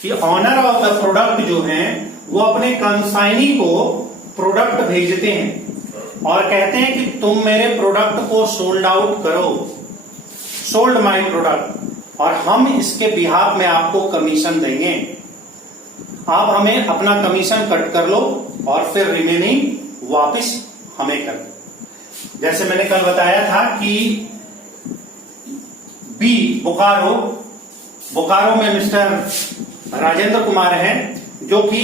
कि honour of the product जो है वो अपने कंसाइनी को प्रोडक्ट भेजते हैं और कहते हैं कि तुम मेरे प्रोडक्ट को सोल्ड आउट करो, सोल्ड माय प्रोडक्ट, और हम इसके बिहाफ में आपको कमीशन देंगे। आप हमें अपना कमीशन कट कर लो और फिर रिमेनिंग वापस हमें कर दो। जैसे मैंने कल बताया था कि बी बोकारो में मिस्टर राजेंद्र कुमार हैं जो कि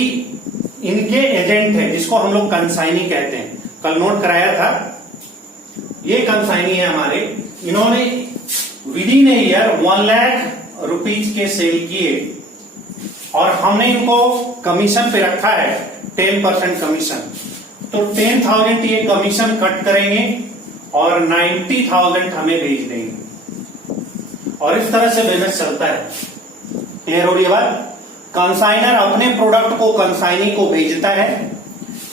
इनके एजेंट है, जिसको हम लोग कंसाइनी कहते हैं। कल नोट कराया था, ये कंसाइनी है हमारे। इन्होंने with in a year 1 lakh rupees के सेल किए और हमने इनको कमीशन पे रखा है 10% कमीशन। तो 10,000 ये कमीशन कट करेंगे और 90,000 हमें भेज देंगे और इस तरह से बिजनेस चलता है। क्लियर हो रही है बात? कंसाइनर अपने प्रोडक्ट को कंसाइनी को भेजता है,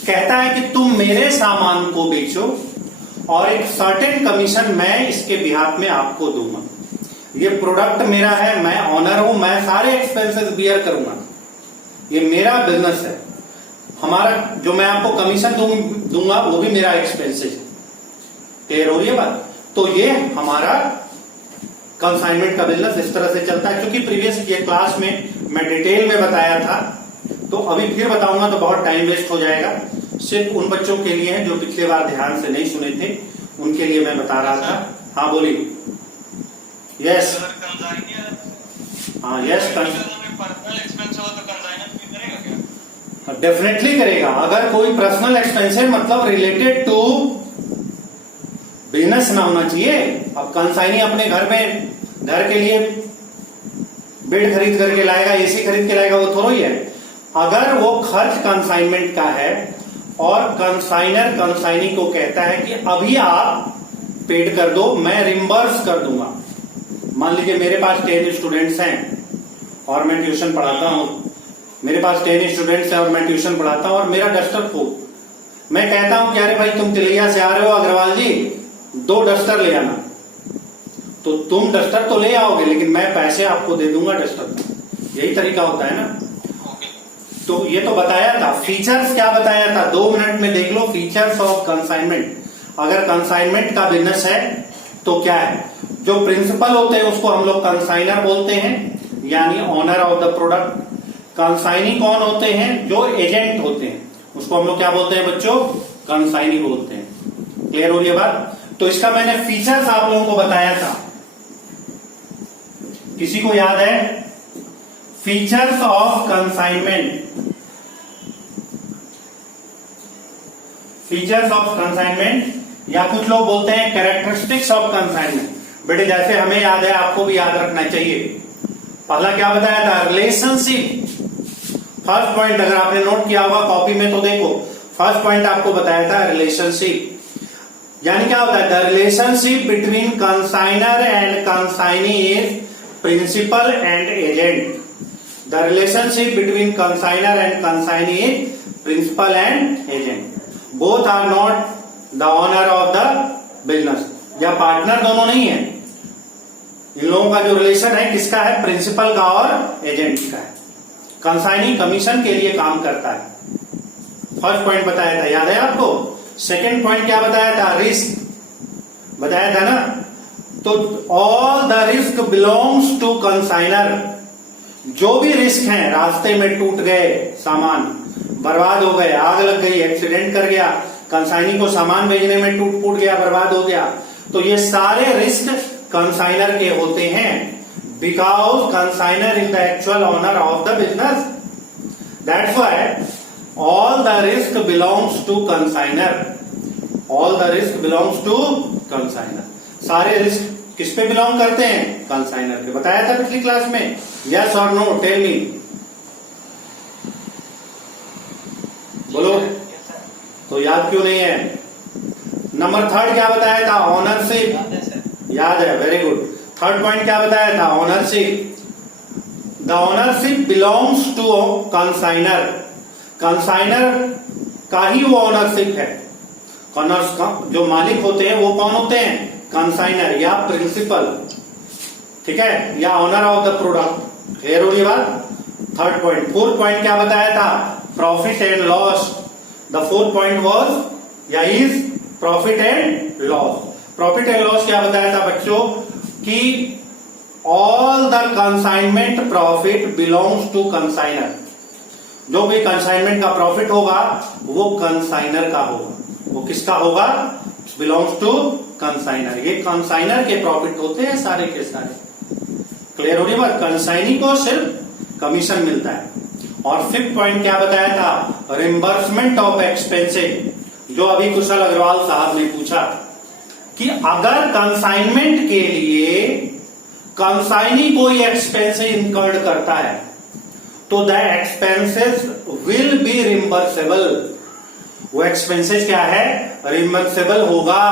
कहता है कि तुम मेरे सामान को बेचो और एक सर्टेन कमीशन मैं इसके बिहाफ में आपको दूंगा। ये प्रोडक्ट मेरा है, मैं ऑनर हूं, मैं सारे एक्सपेंसेस बियर करूंगा, ये मेरा बिजनेस है। हमारा जो मैं आपको कमीशन दूंगा वो भी मेरा एक्सपेंसेस है। क्लियर हो रही है बात? तो ये हमारा कंसाइनमेंट का बिजनेस इस तरह से चलता है। क्योंकि प्रीवियस ये क्लास में मैं डिटेल में बताया था, तो अभी फिर बताऊंगा तो बहुत टाइम वेस्ट हो जाएगा। सिर्फ उन बच्चों के लिए है जो पिछले बार ध्यान से नहीं सुने थे, उनके लिए मैं बता रहा था। हाँ बोलिए। यस, हाँ यस, डेफिनेटली करेगा। अगर कोई पर्सनल एक्सपेंस है मतलब रिलेटेड टू बिजनेस ना होना चाहिए। अब कंसाइनी अपने घर के लिए बेड खरीद करके लाएगा, एसी खरीद के लाएगा, वो थोड़ा ही है। अगर वो खर्च कंसाइनमेंट का है और कंसाइनर कंसाइनी को कहता है कि अभी आप पेड कर दो, मैं रिम्बर्स कर दूंगा। मान लीजिए मेरे पास 10 स्टूडेंट्स हैं और मैं ट्यूशन पढ़ाता हूं, मेरे पास 10 स्टूडेंट्स हैं और मैं ट्यूशन पढ़ाता हूं और मेरा डस्टर खो, मैं कहता हूं कि अरे भाई तुम तिलैया से आ रहे हो अग्रवाल जी, 2 डस्टर ले आना। तो तुम डस्टर तो ले आओगे लेकिन मैं पैसे आपको दे दूंगा डस्टर। यही तरीका होता है ना। तो ये तो बताया था। फीचर्स क्या बताया था 2 मिनट में देख लो। Features of consignment. अगर कंसाइनमेंट का बिजनेस है तो क्या है, जो प्रिंसिपल होते हैं उसको हम लोग कंसाइनर बोलते हैं, यानी owner of the product. Consignee कौन होते हैं? जो एजेंट होते हैं, उसको हम लोग क्या बोलते हैं बच्चों? कंसाइनी बोलते हैं। क्लियर हो रही है बात? तो इसका मैंने फीचर्स आप लोगों को बताया था, किसी को याद है? Features of consignment. Features of consignment या कुछ लोग बोलते हैं कैरेक्टरिस्टिक्स ऑफ कंसाइनमेंट। बेटे जैसे हमें याद है आपको भी याद रखना चाहिए। पहला क्या बताया था? रिलेशनशिप। फर्स्ट पॉइंट अगर आपने नोट किया होगा कॉपी में तो देखो, फर्स्ट पॉइंट आपको बताया था रिलेशनशिप। यानी क्या होता है? The relationship between consignor and consignee is principal and agent. The relationship between consignor and consignee is principal and agent. Both are not the owner of the business, या partner दोनों नहीं है। इन लोगों का जो रिलेशन है किसका है? प्रिंसिपल का और एजेंट का है। कंसाइनी कमीशन के लिए काम करता है। फर्स्ट पॉइंट बताया था, याद है आपको? सेकेंड पॉइंट क्या बताया था? रिस्क बताया था ना। तो all the risk belongs to consignor. जो भी रिस्क है, रास्ते में टूट गए सामान, बर्बाद हो गए, आग लग गई, एक्सीडेंट कर गया, कंसाइनी को सामान भेजने में टूट फूट गया, बर्बाद हो गया, तो ये सारे रिस्क कंसाइनर के होते हैं। Because consignor is the actual owner of the business, that's why all the risk belongs to consignor. All the risk belongs to consignor. सारे रिस्क किस पे बिलोंग करते हैं? कंसाइनर पे। बताया था पिछली क्लास में। यस और नो? टेल मी, बोलो। तो याद क्यों नहीं है? नंबर 3 क्या बताया था? ऑनरशिप। याद है, वेरी गुड। थर्ड पॉइंट क्या बताया था? Ownership. The ownership belongs to consignor. Consignor का ही वो ऑनरशिप है। जो मालिक होते हैं वो कौन होते हैं? कंसाइनर या प्रिंसिपल, ठीक है, या owner of the product. Clear हो रही बात? Third point. फोर्थ पॉइंट क्या बताया था? Profit and loss. The fourth point was या is profit and loss. Profit and loss क्या बताया था बच्चों? कि all the consignment profit belongs to consignor. जो भी कंसाइनमेंट का प्रॉफिट होगा वो कंसाइनर का होगा। वो किसका होगा? Belongs to consignor. ये कंसाइनर के प्रॉफिट होते हैं सारे के सारे। क्लियर हो रही बात? कंसाइनी को सिर्फ कमीशन मिलता है। और फिफ्थ पॉइंट क्या बताया था? Reimbursement of expenses. जो अभी कुशल अग्रवाल साहब ने पूछा कि अगर कंसाइनमेंट के लिए कंसाइनी कोई एक्सपेंस इनकर्ड करता है तो द एक्सपेंसेस विल बी रिम्बर्सेबल। वो एक्सपेंसेस क्या है? रिम्बर्सेबल होगा।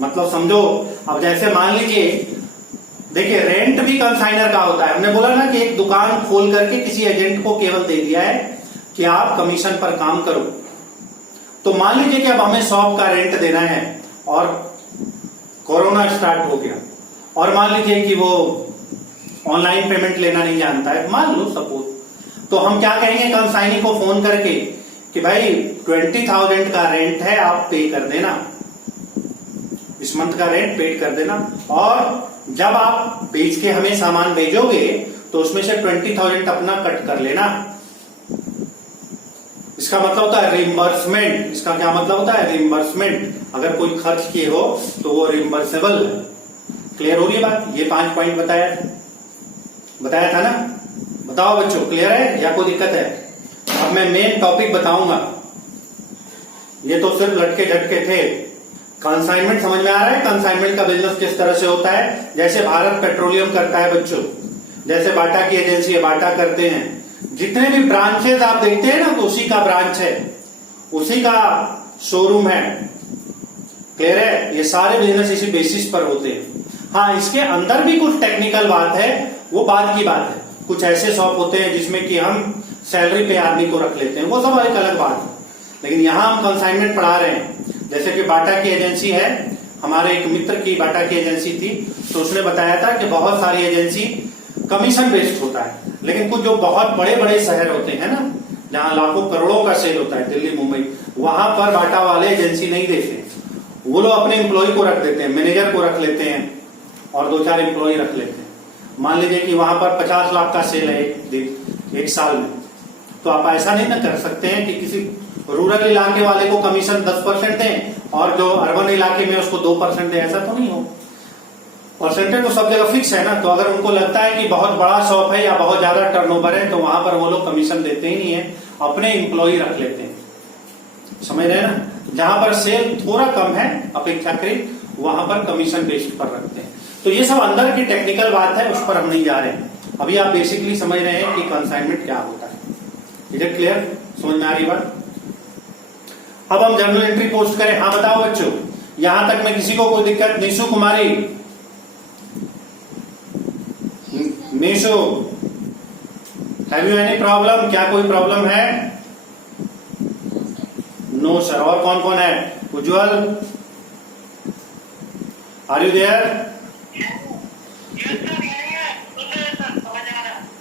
मतलब समझो, अब जैसे मान लीजिए, देखिए रेंट भी कंसाइनर का होता है। हमने बोला ना कि एक दुकान खोल करके किसी एजेंट को केवल दे दिया है कि आप कमीशन पर काम करो। तो मान लीजिए कि अब हमें शॉप का रेंट देना है और कोरोना स्टार्ट हो गया, और मान लीजिए कि वो ऑनलाइन पेमेंट लेना नहीं जानता है, मान लो सपोज, तो हम क्या कहेंगे कंसाइनी को फोन करके कि भाई 20,000 का रेंट है, आप पे कर देना, इस मंथ का रेंट पे कर देना, और जब आप बेच के हमें सामान भेजोगे तो उसमें से 20,000 अपना कट कर लेना। इसका मतलब होता है रिम्बर्समेंट। इसका क्या मतलब होता है? रिम्बर्समेंट। अगर कोई खर्च किए हो तो वो रिम्बर्सेबल है। क्लियर हो रही है बात? ये 5 पॉइंट बताया था ना? बताओ बच्चों, क्लियर है या कोई दिक्कत है? अब मैं मेन टॉपिक बताऊंगा। ये तो सिर्फ लटके झटके थे। कंसाइनमेंट समझ में आ रहा है? कंसाइनमेंट का बिजनेस किस तरह से होता है? जैसे भारत पेट्रोलियम करता है बच्चों, जैसे बाटा की एजेंसी है, बाटा करते हैं। जितने भी ब्रांचेस आप देखते हैं ना, तो उसी का ब्रांच है, उसी का शोरूम है। क्लियर है? ये सारे बिजनेस इसी बेसिस पर होते हैं। हाँ, इसके अंदर भी कुछ टेक्निकल बात है, वो बाद की बात है। कुछ ऐसे शॉप होते हैं जिसमें कि हम सैलरी पे आदमी को रख लेते हैं, वो सब एक अलग बात है। लेकिन यहां हम कंसाइनमेंट पढ़ा रहे हैं। जैसे कि बाटा की एजेंसी है, हमारे एक मित्र की बाटा की एजेंसी थी, तो उसने बताया था कि बहुत सारी एजेंसी कमीशन बेस्ड होता है, लेकिन कुछ जो बहुत बड़े बड़े शहर होते हैं ना, जहां लाखों करोड़ों का सेल होता है, दिल्ली मुंबई, वहां पर बाटा वाले एजेंसी नहीं देते। वो लोग अपने एम्प्लॉय को रख देते हैं, मैनेजर को रख लेते हैं और 2-4 एम्प्लॉय रख लेते हैं। मान लीजिए कि वहां पर 50 लाख का सेल है एक साल में, तो आप ऐसा नहीं ना कर सकते हैं कि किसी रूरल इलाके वाले को कमीशन 10% दें और जो अर्बन इलाके में उसको 2% दें। ऐसा तो नहीं हो। परसेंटेज तो सब जगह फिक्स है ना। तो अगर उनको लगता है कि बहुत बड़ा शॉप है या बहुत ज्यादा टर्नओवर है, तो वहां पर वो लोग कमीशन देते ही नहीं है, अपने एम्प्लॉय रख लेते हैं। समझ रहे हैं ना? जहां पर सेल थोड़ा कम है अपेक्षाकृत, वहां पर कमीशन बेस्ड पर रखते हैं। तो ये सब अंदर की टेक्निकल बात है, उस पर हम नहीं जा रहे हैं। अभी आप बेसिकली समझ रहे हैं कि कंसाइनमेंट क्या होता है। Is it clear? समझ में आ रही बात? अब हम जर्नल एंट्री पोस्ट करें। हाँ बताओ बच्चों, यहां तक में किसी को कोई दिक्कत? Nishu Kumari, Nishu, have you any problem? क्या कोई प्रॉब्लम है? No sir. और कौन कौन है? Ujjwal, are you there?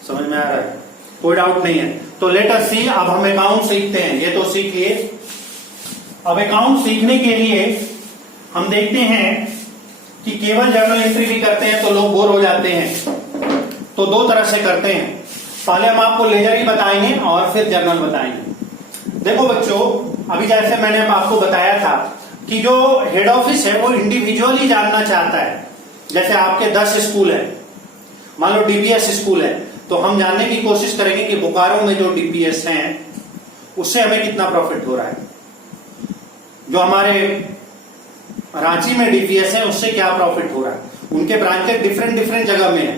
समझ में आ रहा है? कोई डाउट नहीं है। तो लेट अस सी। अब हम अकाउंट सीखते हैं। ये तो सीख लिए। अब अकाउंट सीखने के लिए हम देखते हैं कि केवल जर्नल एंट्री भी करते हैं तो लोग बोर हो जाते हैं। तो 2 तरह से करते हैं। पहले हम आपको लेजर ही बताएंगे और फिर जर्नल बताएंगे। देखो बच्चों, अभी जैसे मैंने आपको बताया था कि जो हेड ऑफिस है वो इंडिविजुअली जानना चाहता है। जैसे आपके 10 स्कूल है, मान लो डीपीएस स्कूल है, तो हम जानने की कोशिश करेंगे कि बोकारो में जो डीपीएस हैं उससे हमें कितना प्रॉफिट हो रहा है, जो हमारे रांची में डीपीएस है उससे क्या प्रॉफिट हो रहा है। उनके ब्रांचेस डिफरेंट जगह में है,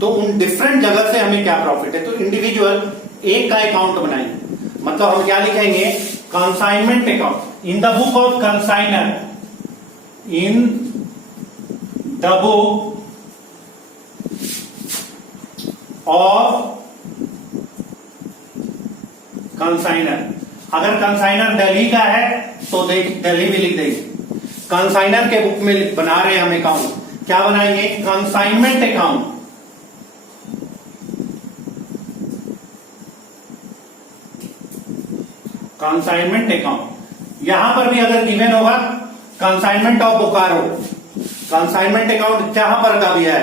तो उन डिफरेंट जगह से हमें क्या प्रॉफिट है। तो इंडिविजुअल एक का अकाउंट बनाएंगे। मतलब हम क्या लिखेंगे? Consignment account in the book of consignor, in the book of consignor. अगर कंसाइनर दिल्ली का है तो दिल्ली भी लिख देंगे। कंसाइनर के बुक में बना रहे हैं हम अकाउंट, क्या बनाएंगे? Consignment account. Consignment account. यहां पर भी अगर गिवन होगा consignment of Bokaro, consignment account जहां पर का भी है,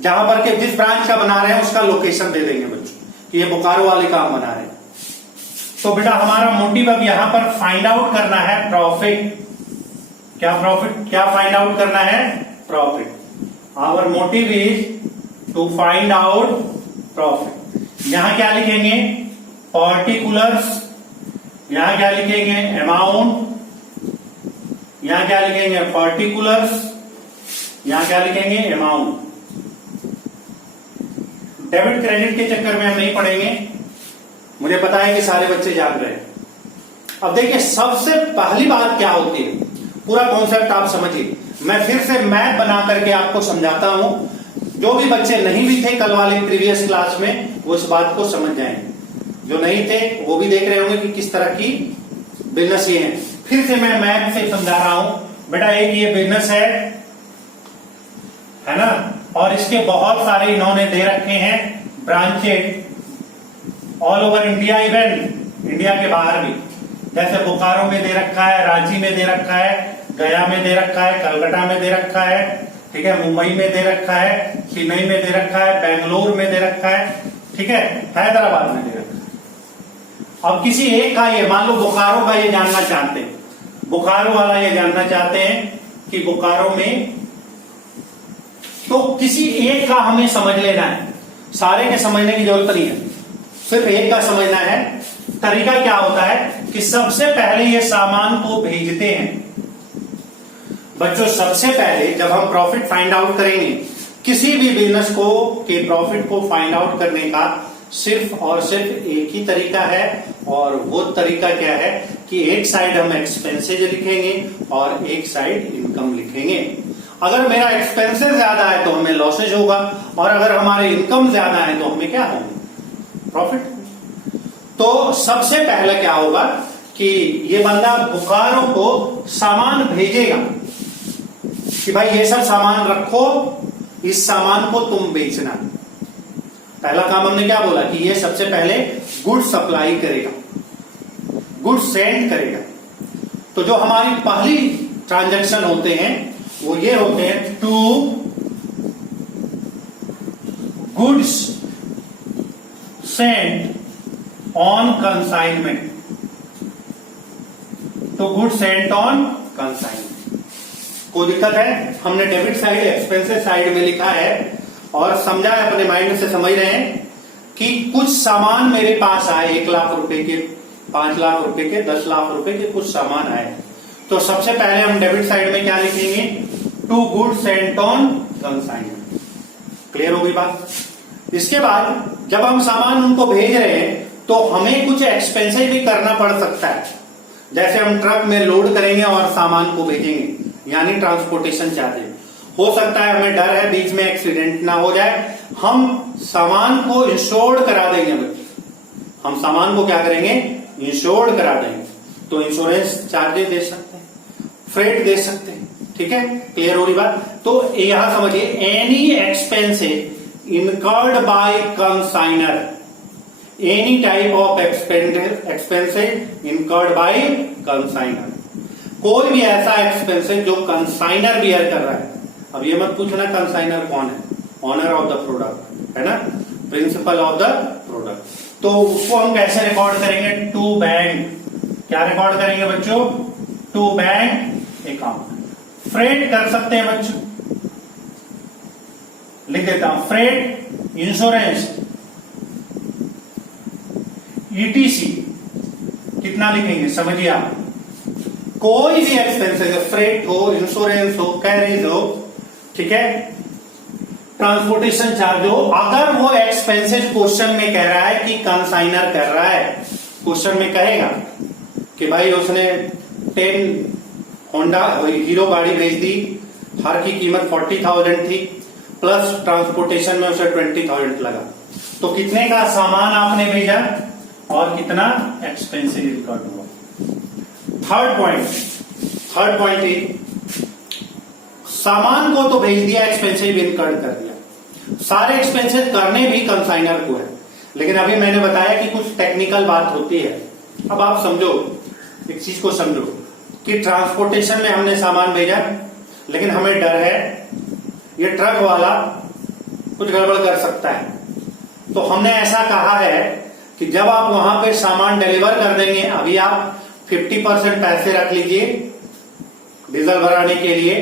जहां पर के जिस ब्रांच का बना रहे हैं उसका लोकेशन दे देंगे बच्चों कि ये बोकारो वाले काम बना रहे हैं। तो बेटा हमारा मोटिव अब यहां पर फाइंड आउट करना है प्रॉफिट। क्या फाइंड आउट करना है? Profit. Our motive is to find out profit. यहां क्या लिखेंगे? पर्टिकुलर्स। यहां क्या लिखेंगे? अमाउंट। यहां क्या लिखेंगे? पर्टिकुलर्स। यहां क्या लिखेंगे? अमाउंट। डेबिट क्रेडिट के चक्कर में हम नहीं पढ़ेंगे, मुझे पता है कि सारे बच्चे जाग रहे हैं। अब देखिए सबसे पहली बात क्या होती है, पूरा कॉन्सेप्ट आप समझिए। मैं फिर से मैथ बना करके आपको समझाता हूं, जो भी बच्चे नहीं भी थे कल वाले प्रीवियस क्लास में वो इस बात को समझ जाएंगे, जो नहीं थे वो भी देख रहे होंगे कि किस तरह की बिजनेस ये है। फिर से मैं मैथ से समझा रहा हूं। बेटा एक ये बिजनेस है ना, और इसके बहुत सारे इन्होंने दे रखे हैं branches all over India, even India के बाहर भी, जैसे बोकारो में दे रखा है, रांची में दे रखा है, गया में दे रखा है, कलकत्ता में दे रखा है, ठीक है, मुंबई में दे रखा है, चेन्नई में दे रखा है, बेंगलोर में दे रखा है, ठीक है, हैदराबाद में दे रखा है। अब किसी एक का ये मान लो बोकारो का ये जानना चाहते हैं, बोकारो वाला ये जानना चाहते हैं कि बोकारो में, तो किसी एक का हमें समझ लेना है, सारे के समझने की जरूरत नहीं है, सिर्फ एक का समझना है। तरीका क्या होता है कि सबसे पहले ये सामान को भेजते हैं बच्चों। सबसे पहले जब हम प्रॉफिट फाइंड आउट करेंगे किसी भी बिजनेस को के प्रॉफिट को फाइंड आउट करने का सिर्फ और सिर्फ एक ही तरीका है, और वो तरीका क्या है कि एक साइड हम एक्सपेंसेज लिखेंगे और एक साइड इनकम लिखेंगे। अगर मेरा एक्सपेंसेस ज्यादा है तो हमें लॉसेज होगा, और अगर हमारे इनकम ज्यादा है तो हमें क्या होंगे? प्रॉफिट। तो सबसे पहले क्या होगा कि ये बंदा बोकारो को सामान भेजेगा कि भाई ये सब सामान रखो, इस सामान को तुम बेचना। पहला काम हमने क्या बोला कि ये सबसे पहले गुड सप्लाई करेगा, गुड सेंड करेगा। तो जो हमारी पहली ट्रांजैक्शन होते हैं वो ये होते हैं to goods sent on consignment, to goods sent on consignment. कोई दिक्कत है? हमने डेबिट साइड एक्सपेंसेस साइड में लिखा है और समझा है, अपने माइंड से समझ रहे हैं कि कुछ सामान मेरे पास आए 1 लाख रुपए के, 5 लाख रुपए के, 10 लाख रुपए के कुछ सामान आए। तो सबसे पहले हम डेबिट साइड में क्या लिखेंगे? To goods sent on consignment. Clear हो गई बात? इसके बाद जब हम सामान उनको भेज रहे हैं तो हमें कुछ एक्सपेंसेस भी करना पड़ सकता है, जैसे हम ट्रक में लोड करेंगे और सामान को भेजेंगे, यानी ट्रांसपोर्टेशन चार्जेस। हो सकता है हमें डर है बीच में एक्सीडेंट ना हो जाए, हम सामान को इंश्योर्ड करा देंगे बच्चे। हम सामान को क्या करेंगे? इंश्योर्ड करा देंगे। तो इंश्योरेंस चार्जेस दे सकते हैं, फ्रेट दे सकते हैं, ठीक है। क्लियर हो रही बात? तो यहां समझिए, any expenses incurred by consignor, any type of expenses incurred by consignor, कोई भी ऐसा एक्सपेंसेस जो कंसाइनर बियर कर रहा है। अब ये मत पूछना कंसाइनर कौन है, ऑनर ऑफ द प्रोडक्ट है ना, प्रिंसिपल ऑफ द प्रोडक्ट। तो उसको हम कैसे रिकॉर्ड करेंगे? To bank. क्या रिकॉर्ड करेंगे बच्चों? To bank account. फ्रेट कर सकते हैं बच्चों, लिख देता हूं, फ्रेट, इंश्योरेंस, ईटीसी। कितना लिखेंगे समझिए आप, कोई भी एक्सपेंसेस, फ्रेट हो, इंश्योरेंस हो, कैरेज हो, ठीक है, ट्रांसपोर्टेशन चार्ज हो, अगर वो एक्सपेंसेस क्वेश्चन में कह रहा है कि कंसाइनर कर रहा है, क्वेश्चन में कहेगा कि भाई उसने 10 होंडा हीरो गाड़ी भेज दी, हर की कीमत 40,000 थी, प्लस ट्रांसपोर्टेशन में उसे 20,000 लगा, तो कितने का सामान आपने भेजा और कितना एक्सपेंसिव रिकॉर्ड हुआ। थर्ड पॉइंट सामान को तो भेज दिया, एक्सपेंसिव इनकर्ड कर दिया, सारे एक्सपेंसेस करने भी कंसाइनर को है। लेकिन अभी मैंने बताया कि कुछ टेक्निकल बात होती है, अब आप समझो, एक चीज को समझो कि ट्रांसपोर्टेशन में हमने सामान भेजा, लेकिन हमें डर है ये ट्रक वाला कुछ गड़बड़ कर सकता है। तो हमने ऐसा कहा है कि जब आप वहां पे सामान डिलीवर कर देंगे, अभी आप 50% पैसे रख लीजिए डीजल भराने के लिए,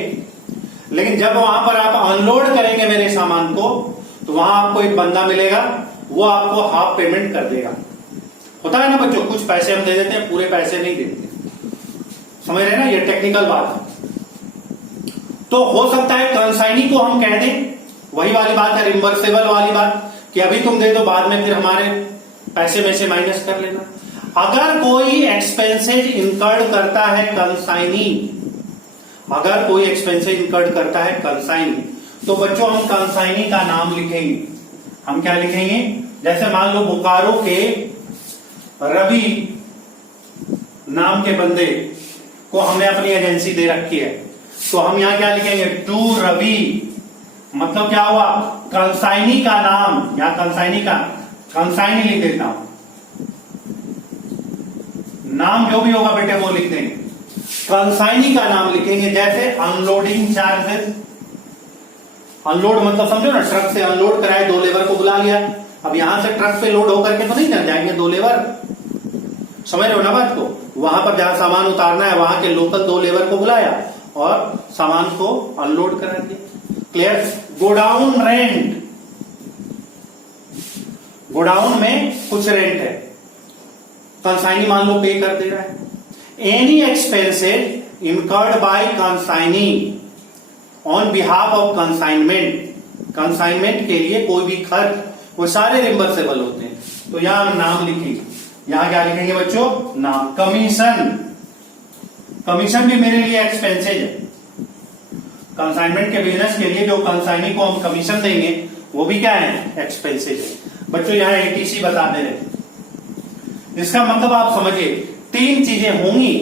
लेकिन जब वहां पर आप अनलोड करेंगे मेरे सामान को, तो वहां आपको एक बंदा मिलेगा, वो आपको हाफ पेमेंट कर देगा। होता है ना बच्चों, कुछ पैसे हम दे देते हैं, पूरे पैसे नहीं देते, समझ रहे हैं ना, ये टेक्निकल बात है। तो हो सकता है कंसाइनी को हम कह दें, वही वाली बात है, रिम्बर्सेबल वाली बात, कि अभी तुम दे दो, बाद में फिर हमारे पैसे में से माइनस कर लेना। अगर कोई एक्सपेंसेज इनकर्ड करता है कंसाइनी, अगर कोई एक्सपेंसेज इनकर्ड करता है कंसाइनी, तो बच्चों हम कंसाइनी का नाम लिखेंगे। हम क्या लिखेंगे? जैसे मान लो बोकारो के रवि नाम के बंदे को हमने अपनी एजेंसी दे रखी है, तो हम यहां क्या लिखेंगे? टू रवि, मतलब क्या हुआ? कंसाइनी का नाम, या कंसाइनी का, कंसाइनी लिख देता हूं, नाम जो भी होगा बेटे वो लिख देंगे, कंसाइनी का नाम लिखेंगे। जैसे अनलोडिंग चार्जेस, अनलोड मतलब समझो ना, ट्रक से अनलोड कराए, 2 लेबर को बुला लिया, अब यहां से ट्रक पे लोड होकर के तो नहीं ना जाएंगे 2 लेबर, समझ रहे हो ना बात को? वहां पर जहां सामान उतारना है वहां के लोकल 2 लेबर को बुलाया और सामान को अनलोड करा दिया। क्लियर? गोडाउन रेंट, गोडाउन में कुछ रेंट है, कंसाइनी मान लो पे कर दे रहा है। Any expenses incurred by consignee on behalf of consignment, consignment के लिए कोई भी खर्च, वो सारे रिम्बर्सेबल होते हैं। तो यहां हम नाम लिखेंगे, यहां क्या लिखेंगे बच्चों? नाम। कमीशन, कमीशन भी मेरे लिए एक्सपेंसेज है, कंसाइनमेंट के बिजनेस के लिए जो कंसाइनी को हम कमीशन देंगे वो भी क्या है? एक्सपेंसेज है। बच्चों यहां एटीसी बता दे रहे, इसका मतलब आप समझिए 3 चीजें होंगी,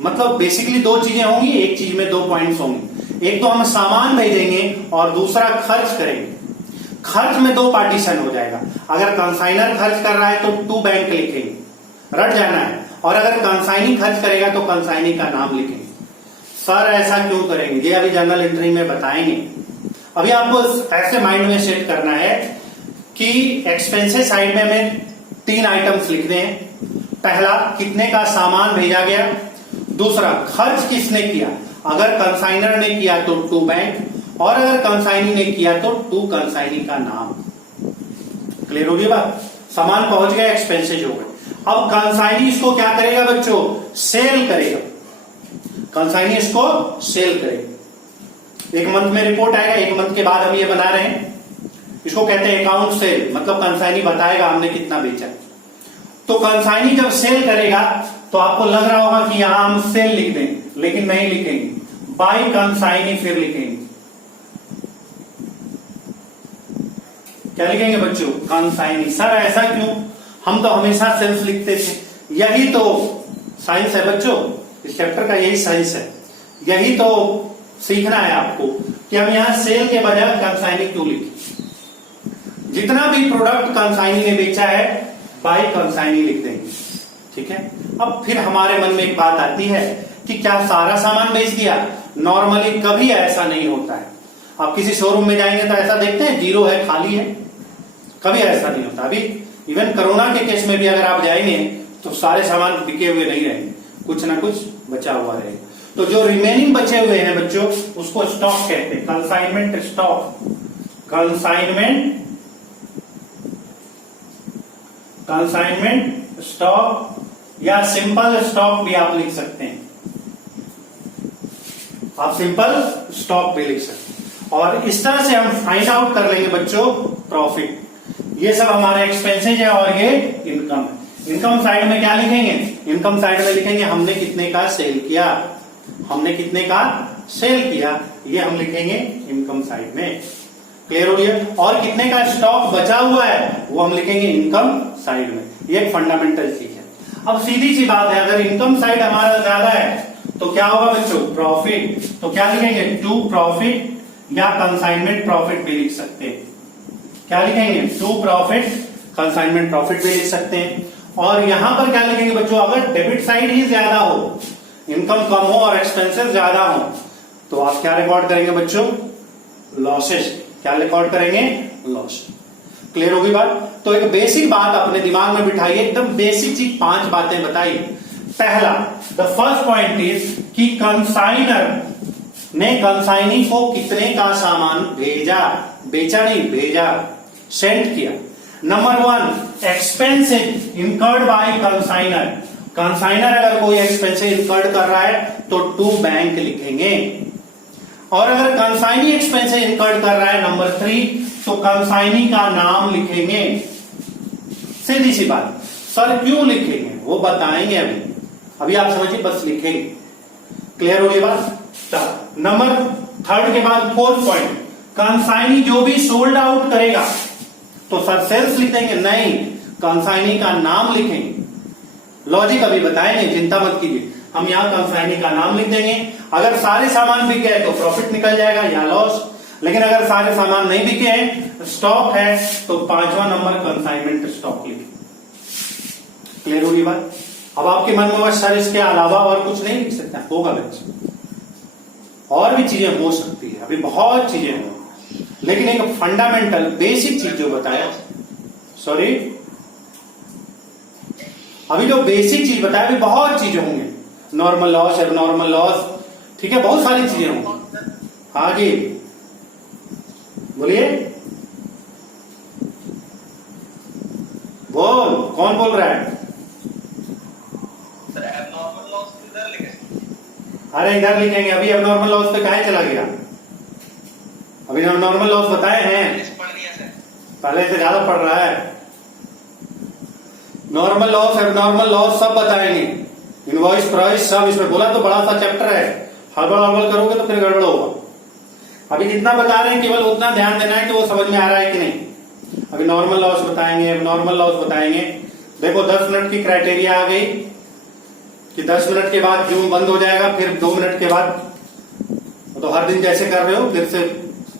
मतलब बेसिकली 2 चीजें होंगी, एक चीज में 2 पॉइंट्स होंगे। एक तो हम सामान भेजेंगे और दूसरा खर्च करेंगे। खर्च में 2 पार्टीशन हो जाएगा, अगर कंसाइनर खर्च कर रहा है तो टू बैंक लिखेंगे, रट जाना है, और अगर कंसाइनी खर्च करेगा तो कंसाइनी का नाम लिखेंगे। सर ऐसा क्यों करेंगे? ये अभी जर्नल एंट्री में बताएंगे। अभी आपको ऐसे माइंड में सेट करना है कि एक्सपेंसेस साइड में हमें 3 आइटम्स लिखने हैं। पहला, कितने का सामान भेजा गया, दूसरा खर्च किसने किया, अगर कंसाइनर ने किया तो टू बैंक, और अगर कंसाइनी ने किया तो टू कंसाइनी का नाम। क्लियर हो गई बात? सामान पहुंच गया, एक्सपेंसेज हो गए। अब कंसाइनी इसको क्या करेगा बच्चों? सेल करेगा, कंसाइनी इसको सेल करेगा। 1 मंथ में रिपोर्ट आएगा, 1 मंथ के बाद हम ये बना रहे हैं, इसको कहते हैं अकाउंट सेल, मतलब कंसाइनी बताएगा हमने कितना बेचा। तो कंसाइनी जब सेल करेगा तो आपको लग रहा होगा कि यहां हम सेल लिख दें, लेकिन नहीं लिखेंगे, बाय कंसाइनी फिर लिखेंगे। क्या लिखेंगे बच्चों? कंसाइनी। सर ऐसा क्यों? हम तो हमेशा सेल्स लिखते थे। यही तो साइंस है बच्चों, इस चैप्टर का यही साइंस है, यही तो सीखना है आपको कि हम यहां सेल के बजाय कंसाइनी क्यों लिखें। जितना भी प्रोडक्ट कंसाइनी ने बेचा है बाय कंसाइनी लिख देंगे, ठीक है। अब फिर हमारे मन में एक बात आती है कि क्या सारा सामान बेच दिया? नॉर्मली कभी ऐसा नहीं होता है। आप किसी शोरूम में जाएंगे तो ऐसा देखते हैं जीरो है, खाली है, कभी ऐसा नहीं होता। अभी इवन कोरोना के केस में भी अगर आप जाएंगे तो सारे सामान बिके हुए नहीं रहेंगे, कुछ ना कुछ बचा हुआ रहेगा। तो जो रिमेनिंग बचे हुए हैं बच्चों उसको स्टॉक कहते हैं, कंसाइनमेंट स्टॉक, कंसाइनमेंट स्टॉक या सिंपल स्टॉक भी आप लिख सकते हैं, आप सिंपल स्टॉक भी लिख सकते हैं। और इस तरह से हम फाइंड आउट कर लेंगे बच्चों प्रॉफिट। ये सब हमारे एक्सपेंसेज है और ये इनकम है। इनकम साइड में क्या लिखेंगे? इनकम साइड में लिखेंगे हमने कितने का सेल किया, हमने कितने का सेल किया, ये हम लिखेंगे इनकम साइड में। क्लियर हो गया? और कितने का स्टॉक बचा हुआ है वो हम लिखेंगे इनकम साइड में। ये एक फंडामेंटल चीज है। अब सीधी सी बात है, अगर इनकम साइड हमारा ज्यादा है तो क्या होगा बच्चों? प्रॉफिट। तो क्या लिखेंगे? टू प्रॉफिट या कंसाइनमेंट प्रॉफिट भी लिख सकते हैं। क्या लिखेंगे? टू प्रॉफिट, कंसाइनमेंट प्रॉफिट भी लिख सकते हैं। और यहां पर क्या लिखेंगे बच्चों, अगर डेबिट साइड ही ज्यादा हो, इनकम कम हो और एक्सपेंसेस ज्यादा हो, तो आप क्या रिकॉर्ड करेंगे बच्चों, लॉसेस। क्या रिकॉर्ड करेंगे, लॉस। क्लियर होगी बात। तो एक बेसिक बात अपने दिमाग में बिठाइए, एकदम बेसिक चीज 5 बातें बताइए। पहला, द फर्स्ट पॉइंट इज कि कंसाइनर ने कंसाइनी को कितने का सामान भेजा, बेचा नहीं, भेजा, सेंड किया। Number 1, expensive incurred by consignor. Consignor अगर कोई एक्सपेंसिव इनकर्ड कर रहा है तो टू बैंक लिखेंगे, और अगर कंसाइनी एक्सपेंसिव इनकर्ड कर रहा है नंबर 3, तो कंसाइनी का नाम लिखेंगे। सीधी सी बात। सर क्यों लिखेंगे वो बताएंगे अभी आप समझिए, बस लिखेंगे। क्लियर हो गई बात। नंबर 3 के बाद 4th पॉइंट, कंसाइनी जो भी सोल्ड आउट करेगा, तो सर सेल्स लिख देंगे, नहीं, कंसाइनी का नाम लिखेंगे। लॉजिक अभी बताएंगे, चिंता मत कीजिए। हम यहां कंसाइनी का नाम लिख देंगे। अगर सारे सामान बिक गए तो प्रॉफिट निकल जाएगा या लॉस, लेकिन अगर सारे सामान नहीं बिके हैं, स्टॉक है, तो 5वां नंबर कंसाइनमेंट स्टॉक लिखें। क्लियर होगी बात। अब आपके मन में बस सर इसके अलावा और कुछ नहीं लिख सकता, होगा बच्चे, और भी चीजें हो सकती है, अभी बहुत चीजें हो, लेकिन एक फंडामेंटल बेसिक चीज जो बताया, सॉरी अभी जो बेसिक चीज बताया, अभी बहुत चीजें होंगे, नॉर्मल लॉस, एबनॉर्मल लॉस, ठीक है, बहुत सारी चीजें होंगी। हाँ जी बोलिए, बोल, कौन बोल रहा है? सर एबनॉर्मल लॉस किधर लिखेंगे? अरे इधर लिखेंगे, अभी एबनॉर्मल लॉस पे काहे चला गया? अभी एबनॉर्मल लॉस बताए हैं, पढ़ लिया सर, पहले से ज्यादा पढ़ रहा है। नॉर्मल लॉस, एबनॉर्मल लॉस सब बताएंगे, इनवॉइस प्राइस सब, इसमें बोला तो बड़ा सा चैप्टर है, हड़बड़ हड़बड़ करोगे तो फिर गड़बड़ होगा। अभी जितना बता रहे हैं केवल उतना ध्यान देना है कि वो समझ में आ रहा है कि नहीं। अभी नॉर्मल लॉस बताएंगे, एबनॉर्मल लॉस बताएंगे। देखो 10 मिनट की क्राइटेरिया आ गई कि 10 मिनट के बाद जूम बंद हो जाएगा, फिर 2 मिनट के बाद, तो हर दिन जैसे कर रहे हो फिर से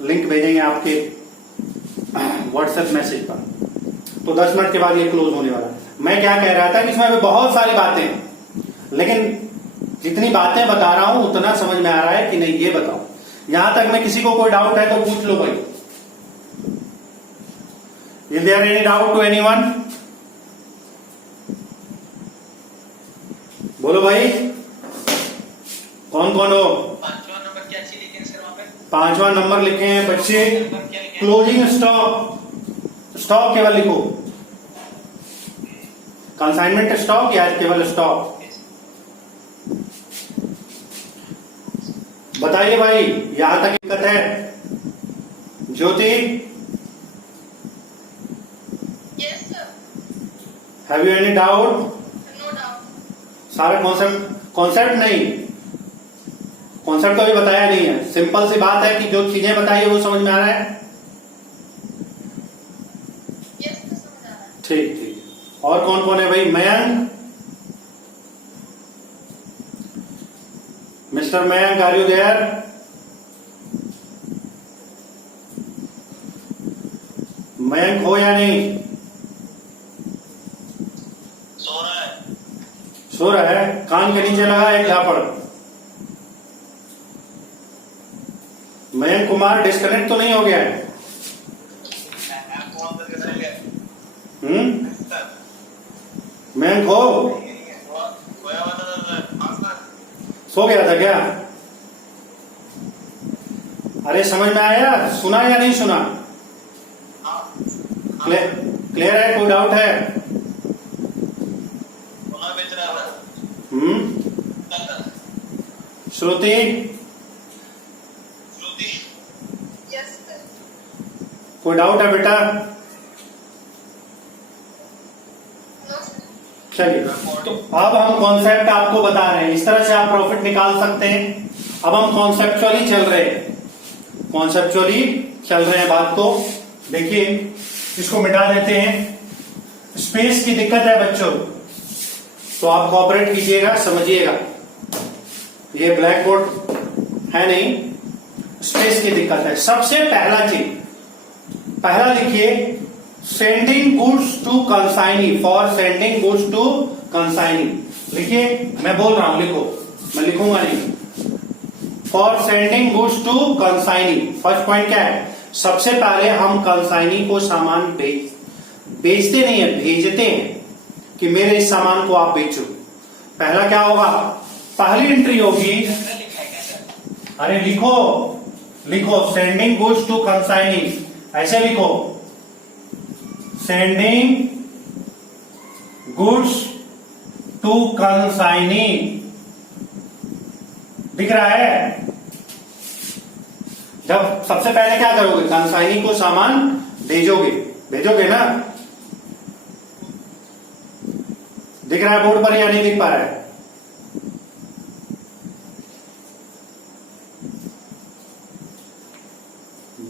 लिंक भेजेंगे आपके व्हाट्सएप मैसेज पर, तो 10 मिनट के बाद ये क्लोज होने वाला है। मैं क्या कह रहा था कि इसमें अभी बहुत सारी बातें हैं, लेकिन जितनी बातें बता रहा हूं उतना समझ में आ रहा है कि नहीं, ये बताओ। यहां तक में किसी को कोई डाउट है तो पूछ लो भाई। Is there any doubt to anyone? बोलो भाई, कौन कौन हो? 5वां नंबर क्या चीज लिखेंगे सर वहां पे? 5वां नंबर लिखे हैं बच्चे, क्लोजिंग स्टॉक। स्टॉक केवल लिखो, कंसाइनमेंट स्टॉक या केवल स्टॉक, बताइए भाई, यहां तक दिक्कत है? ज्योति, Yes, sir. Have you any doubt? No doubt. सारा कॉन्सेप्ट नहीं, कॉन्सेप्ट तो अभी बताया नहीं है। सिंपल सी बात है कि जो चीजें बताई है वो समझ में आ रहा है? Yes, sir, समझ आ रहा है। ठीक ठीक। और कौन कौन है भाई? Mayank, mister Mayank, are you there? Mayank हो या नहीं? सो रहा है। सो रहा है? कान के नीचे लगा एक झापड़। मयंक कुमार डिस्कनेक्ट तो नहीं हो गया है? ऐप ऑन करके सो गया। सर मयंक हो, सोया हुआ था सर, सो गया था क्या? अरे समझ में आया, सुना या नहीं सुना? क्लियर है? कोई डाउट है? सोना बेच रहा था। श्रुति, श्रुति, Yes, sir. कोई डाउट है बेटा? No, sir. चलिए, तो अब हम कॉन्सेप्ट आपको बता रहे हैं, इस तरह से आप प्रॉफिट निकाल सकते हैं। अब हम कॉन्सेप्चुअली चल रहे हैं, कॉन्सेप्चुअली चल रहे हैं बात को। देखिए, इसको मिटा देते हैं, स्पेस की दिक्कत है बच्चों, तो आप कोऑपरेट कीजिएगा, समझिएगा। ये ब्लैक बोर्ड है नहीं, स्पेस की दिक्कत है। सबसे पहला चीज, पहला लिखिए sending goods to consignee, for sending goods to consignee. लिखिए, मैं बोल रहा हूं, लिखो, मैं लिखूंगा नहीं। For sending goods to consignee, first point क्या है? सबसे पहले हम कंसाइनी को सामान बेचते नहीं है, भेजते हैं कि मेरे इस सामान को आप बेचो। पहला क्या होगा? पहली एंट्री होगी, अरे लिखो लिखो, सेंडिंग गुड्स टू कंसाइनी, ऐसे लिखो, सेंडिंग गुड्स टू कंसाइनी, दिख रहा है? जब सबसे पहले क्या करोगे? कंसाइनी को सामान भेजोगे ना? दिख रहा है बोर्ड पर या नहीं दिख पा रहा है?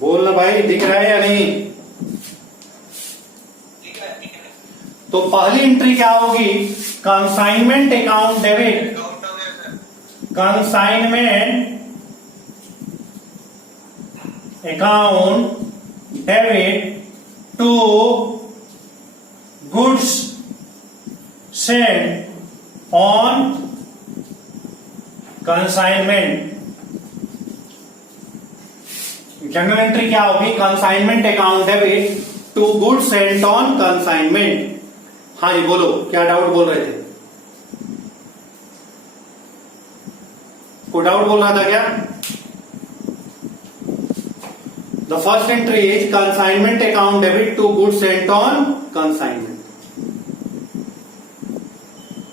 बोलना भाई, दिख रहा है या नहीं? तो पहली एंट्री क्या होगी? Consignment account debit, consignment account debit to goods sent on consignment. General entry क्या होगी? Consignment account debit to goods sent on consignment. हाँ जी बोलो, क्या डाउट बोल रहे थे? कोई डाउट बोल रहा था क्या? The first entry is consignment account debit to goods sent on consignment.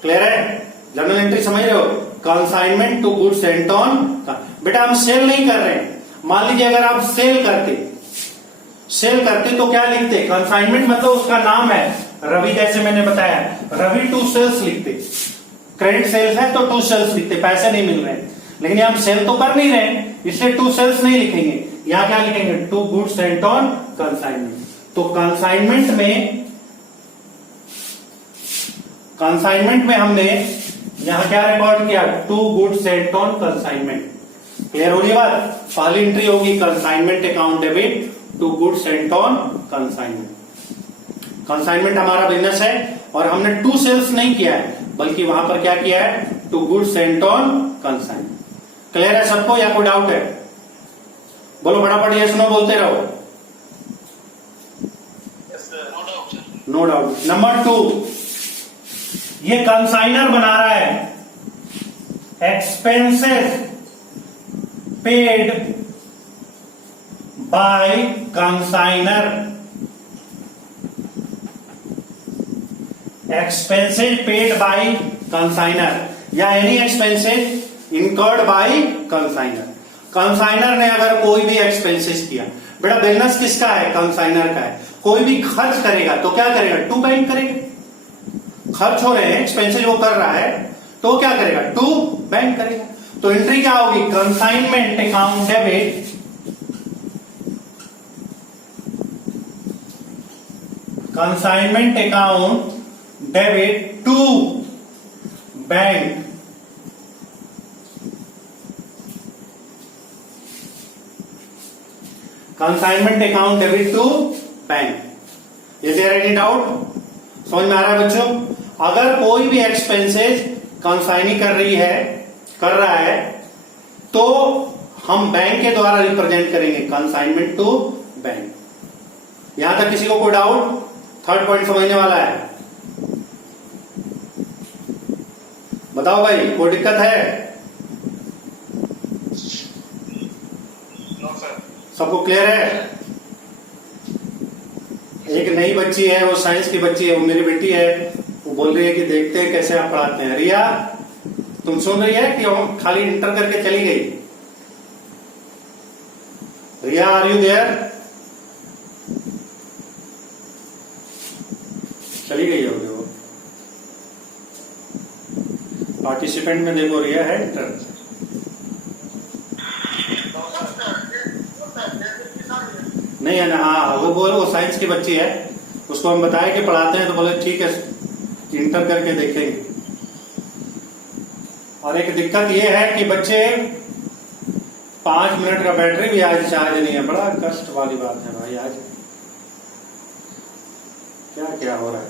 Clear है? जनरल एंट्री समझ रहे हो? Consignment to goods sent on. बेटा हम सेल नहीं कर रहे हैं। मान लीजिए अगर आप सेल करते तो क्या लिखते? कंसाइनमेंट मतलब उसका नाम है रवि, जैसे मैंने बताया रवि टू सेल्स लिखते। क्रेडिट सेल्स है तो टू सेल्स लिखते, पैसे नहीं मिल रहे हैं। लेकिन हम सेल तो कर नहीं रहे, इसलिए टू सेल्स नहीं लिखेंगे। यहां क्या लिखेंगे? To goods sent on consignment. तो कंसाइनमेंट में हमने यहां क्या रिकॉर्ड किया? To goods sent on consignment. Clear हो गई बात? पहली एंट्री होगी consignment account debit to goods sent on consignment. Consignment हमारा बिजनेस है और हमने टू सेल्स नहीं किया है, बल्कि वहां पर क्या किया है? To goods sent on consignment. Clear है सबको या कोई डाउट है? बोलो फटाफट, यस नो बोलते रहो। No doubt. नंबर 2, ये कंसाइनर बना रहा है expenses paid by consigner. Expenses paid by consigner या any expenses incurred by consignor. Consigner ने अगर कोई भी एक्सपेंसेस किया, बेटा बिजनेस किसका है? कंसाइनर का है। कोई भी खर्च करेगा तो क्या करेगा? टू बैंक करेगा। खर्च हो रहे हैं, एक्सपेंसेस वो कर रहा है, तो क्या करेगा? टू बैंक करेगा। तो एंट्री क्या होगी? Consignment account debit consignment account debit to bank. Consignment account debit to bank. Is there any doubt? समझ में आ रहा है बच्चों? अगर कोई भी एक्सपेंसेस कंसाइनी कर रहा है तो हम बैंक के द्वारा रिप्रेजेंट करेंगे कंसाइनमेंट टू बैंक। यहां तक किसी को कोई डाउट? थर्ड पॉइंट समझने वाला है? बताओ भाई, कोई दिक्कत है? No sir. सबको क्लियर है? एक नई बच्ची है, वो साइंस की बच्ची है, वो मेरी बेटी है, वो बोल रही है कि देखते हैं कैसे आप पढ़ाते हैं। रिया, तुम सुन रही है कि हम खाली इंटर करके चली गई? रिया, आर यू देयर? चली गई होगी वो। पार्टिसिपेंट में देखो रिया है इंटर। नहीं है ना? हाँ, वो साइंस की बच्ची है, उसको हम बताए कि पढ़ाते हैं, तो बोले ठीक है इंटर करके देखेंगे। और एक दिक्कत ये है कि बच्चे 5 मिनट का बैटरी भी आज चार्ज नहीं है। बड़ा कष्ट वाली बात है भाई आज। क्या क्या हो रहा है?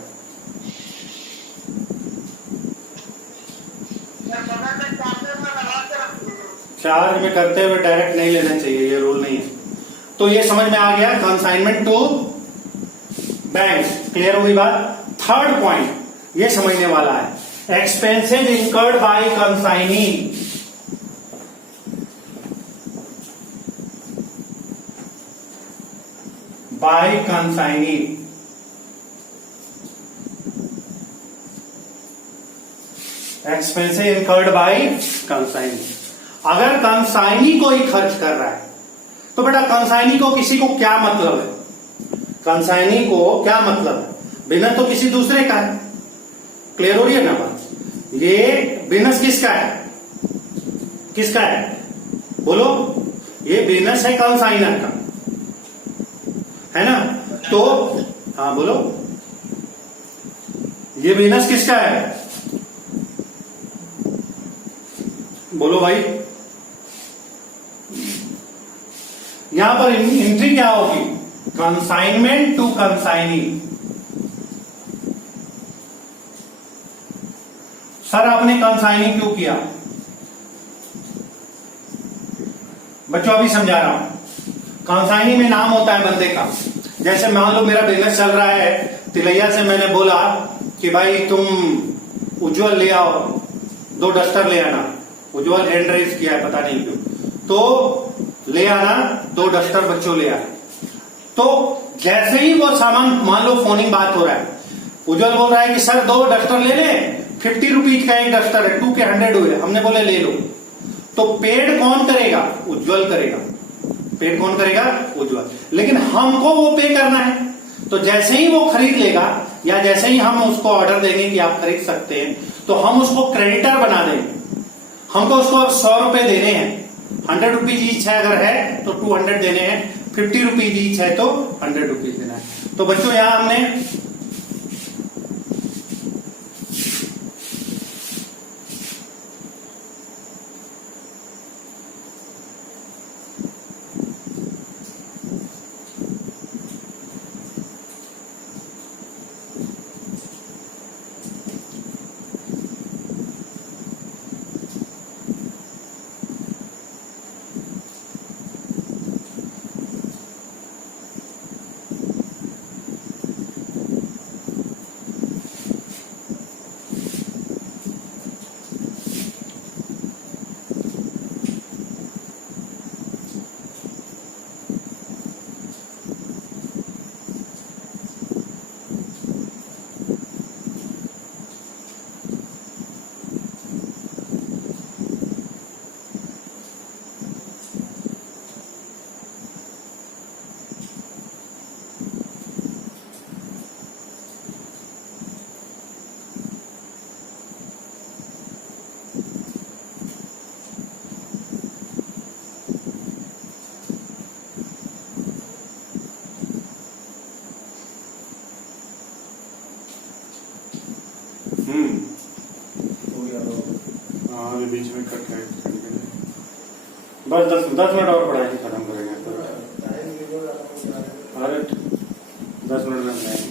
चार्ज में करते हुए डायरेक्ट नहीं लेना चाहिए, ये रूल नहीं है। तो ये समझ में आ गया कंसाइनमेंट टू बैंक। क्लियर होगी बात। थर्ड पॉइंट ये समझने वाला है, expenses incurred by consignee. Bye consignee, expenses incurred by consignee. अगर कंसाइनी कोई खर्च कर रहा है तो बेटा कंसाइनी को किसी को क्या मतलब है? कंसाइनी को क्या मतलब है? बिजनेस तो किसी दूसरे का है। क्लियर हो रही है ना बात? ये बिजनेस किसका है? किसका है बोलो? ये बिजनेस है कंसाइनर का, है ना? तो हाँ बोलो, ये बिजनेस किसका है? बोलो भाई। यहां पर एंट्री क्या होगी? Consignment to consignee. सर आपने कंसाइनी क्यों किया? बच्चों अभी समझा रहा हूं। कंसाइनी में नाम होता है बंदे का। जैसे मान लो मेरा बिजनेस चल रहा है, तिलैया से मैंने बोला कि भाई तुम उज्जवल ले आओ, 2 डस्टर ले आना। उज्जवल हैंड रेज किया है, पता नहीं क्यों। तो ले आना 2 डस्टर, बच्चों ले आना। तो जैसे ही वो सामान, मान लो फोनिंग बात हो रहा है, उज्जवल बोल रहा है कि सर 2 डस्टर ले ले, 50 रुपीज का एक डस्टर है, 2 के 100 हुए। हमने बोले ले लो। तो पेड कौन करेगा? उज्जवल करेगा। पेड कौन करेगा? उज्जवल। लेकिन हमको वो पे करना है। तो जैसे ही वो खरीद लेगा या जैसे ही हम उसको ऑर्डर देंगे कि आप खरीद सकते हैं, तो हम उसको क्रेडिटर बना देंगे। हमको उसको अब 100 रुपए देने हैं। 100 रुपीज ईच है अगर है तो 200 देने हैं, 50 रुपीज ईच है तो 100 रुपीज देना है। तो बच्चों यहां हमने हाँ बीच में कट है। बस 10 मिनट और पढ़ाई खत्म करेंगे। अरे 10 मिनट में नहीं।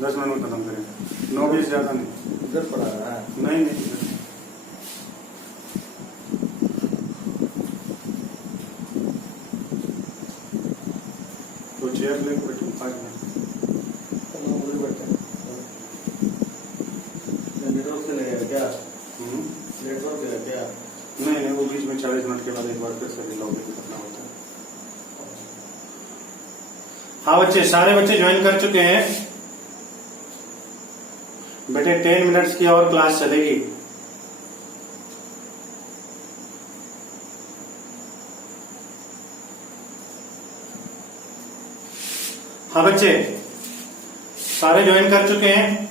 10 मिनट में खत्म करें। 9 से ज्यादा नहीं। इधर पड़ा रहा है। नहीं नहीं तो चेयर ले बैठो 5 मिनट। हम उधर बैठे हैं। नेटवर्क से लगेगा क्या? नेटवर्क है क्या? नहीं नहीं, वो बीच में 40 मिनट के बाद एक बार फिर से लॉगिन करना होता है। हाँ बच्चे, सारे बच्चे ज्वाइन कर चुके हैं बेटे। 10 मिनट्स की और क्लास चलेगी। हाँ बच्चे, सारे ज्वाइन कर चुके हैं।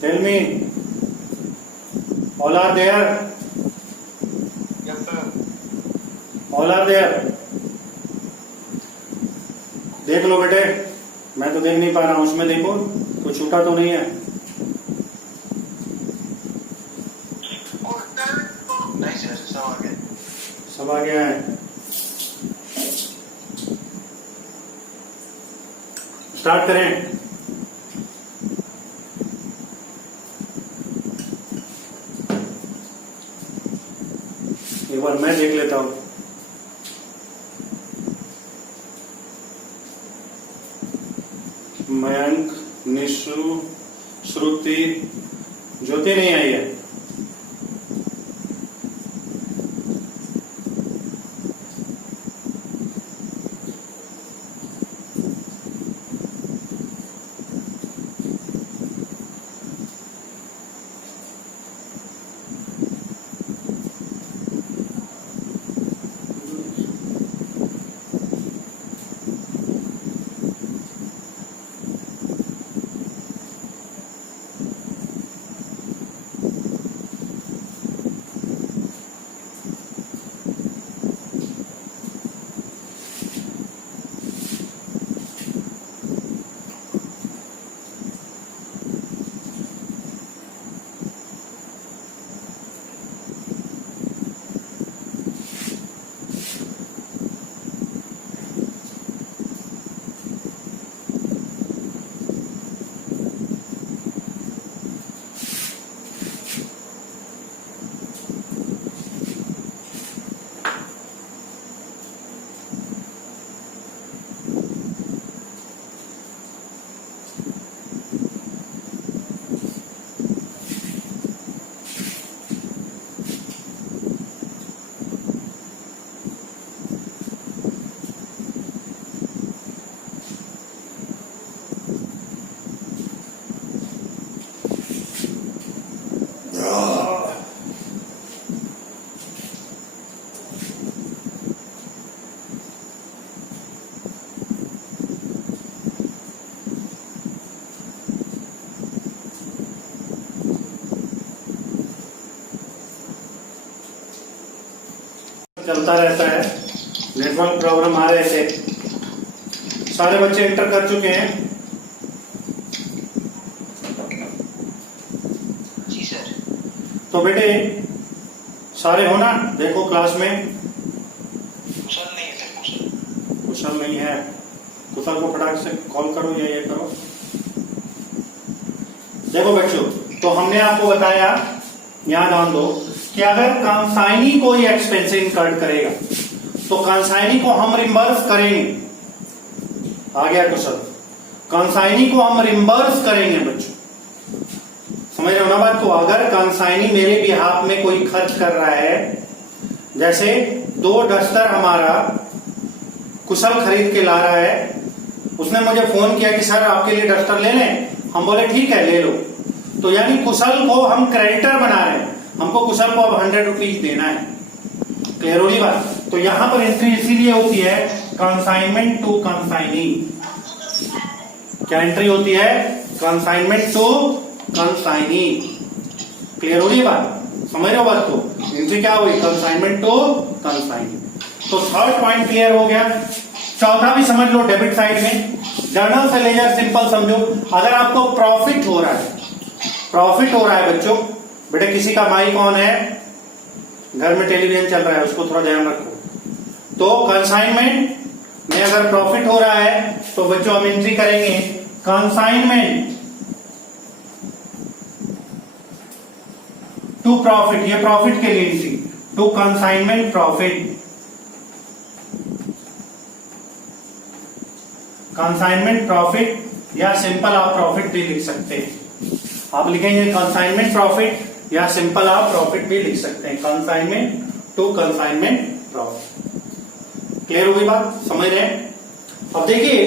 Tell me, all are there? Yes sir. All are there? देख लो बेटे, मैं तो देख नहीं पा रहा हूं, उसमें देखो कुछ छूटा तो नहीं है। नहीं सर, सब आ गए। सब आ गया है। स्टार्ट करें। एक बार मैं देख लेता हूं। मयंक, निशु, श्रुति, ज्योति नहीं आई है। चलता रहता है, नेटवर्क प्रॉब्लम आ रहे थे। सारे बच्चे एंटर कर चुके हैं। जी सर। तो बेटे सारे हो ना? देखो क्लास में कुशल नहीं है सर, कुशल। कुशल नहीं है। कुशल को फटाक से कॉल करो या ये करो। देखो बच्चों, तो हमने आपको बताया, यहां ध्यान दो कि अगर कंसाइनी कोई एक्सपेंस इनकर्ड करेगा तो कंसाइनी को हम रिम्बर्स करेंगे। आ गया कुशल? कंसाइनी को हम रिम्बर्स करेंगे बच्चों, समझ रहे हो ना बात को? अगर कंसाइनी मेरे बिहाफ में कोई खर्च कर रहा है, जैसे 2 डस्टर हमारा कुशल खरीद के ला रहा है, उसने मुझे फोन किया कि सर आपके लिए डस्टर ले लें, हम बोले ठीक है ले लो। तो यानी कुशल को हम क्रेडिटर बना रहे हैं, हमको कुशल को अब 100 रुपीज देना है। क्लियर होगी बात? तो यहां पर एंट्री इसीलिए होती है कंसाइनमेंट टू कंसाइनी। क्या एंट्री होती है? Consignment to consignee. क्लियर होगी बात? समझ रहे हो बात को? एंट्री क्या हुई? Consignment to consignee. तो थर्ड पॉइंट क्लियर हो गया। चौथा भी समझ लो, डेबिट साइड में जर्नल से लेजर सिंपल समझो। अगर आपको प्रॉफिट हो रहा है, प्रॉफिट हो रहा है बच्चों, बेटे किसी का माई कौन है? घर में टेलीविजन चल रहा है, उसको थोड़ा ध्यान रखो। तो कंसाइनमेंट में अगर प्रॉफिट हो रहा है तो बच्चों हम एंट्री करेंगे कंसाइनमेंट टू प्रॉफिट, ये प्रॉफिट के लिए entry, to consignment profit, consignment profit या सिंपल आप प्रॉफिट भी लिख सकते हैं। आप लिखेंगे कंसाइनमेंट प्रॉफिट या सिंपल आप प्रॉफिट भी लिख सकते हैं, consignment to consignment profit. Clear होगी बात, समझ रहे हैं? अब देखिए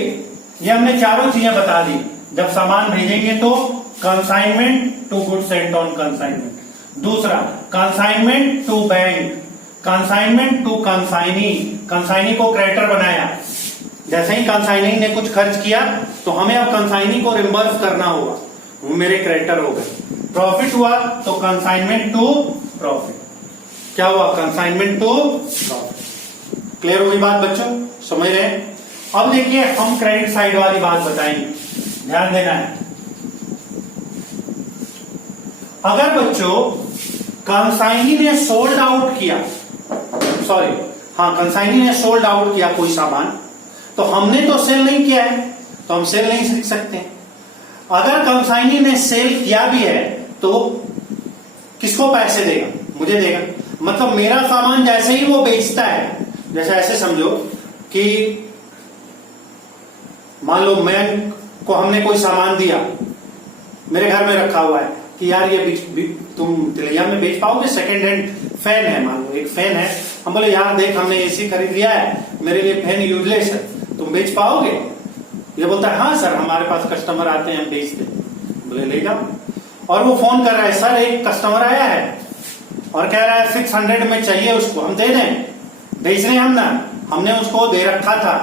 ये हमने चारों चीजें बता दी। जब सामान भेजेंगे तो consignment to goods and on consignment, दूसरा consignment to bank, consignment to consignee, consignee को क्रेडिटर बनाया, जैसे ही कंसाइनी ने कुछ खर्च किया तो हमें अब कंसाइनी को रिम्बर्स करना होगा, वो मेरे क्रेडिटर हो गए। प्रॉफिट हुआ तो कंसाइनमेंट टू प्रॉफिट, क्या हुआ कंसाइनमेंट टू प्रॉफिट। क्लियर होगी बात बच्चों, समझ रहे हैं? अब देखिए हम क्रेडिट साइड वाली बात बताएंगे, ध्यान देना है। अगर बच्चों कंसाइनी ने सोल्ड आउट किया, सॉरी हाँ कंसाइनी ने सोल्ड आउट किया कोई सामान, तो हमने तो सेल नहीं किया है तो हम सेल नहीं लिख सकते। अगर कंसाइनी ने सेल किया भी है तो किसको पैसे देगा? मुझे देगा। मतलब मेरा सामान जैसे ही वो बेचता है, जैसे ऐसे समझो कि मान लो मैं को हमने कोई सामान दिया, मेरे घर में रखा हुआ है कि यार ये तुम तिलैया में बेच पाओगे, सेकेंड हैंड फैन है, मान लो एक फैन है, हम बोले यार देख हमने एसी खरीद लिया है, मेरे लिए फैन यूजलेस है, तुम बेच पाओगे? ये बोलता है हाँ सर हमारे पास कस्टमर आते हैं हम बेच दें। बोले ले जाओ। और वो फोन कर रहा है सर एक कस्टमर आया है और कह रहा है 600 में चाहिए उसको, हम दे दें? बेच रहे हम ना, हमने उसको दे रखा था,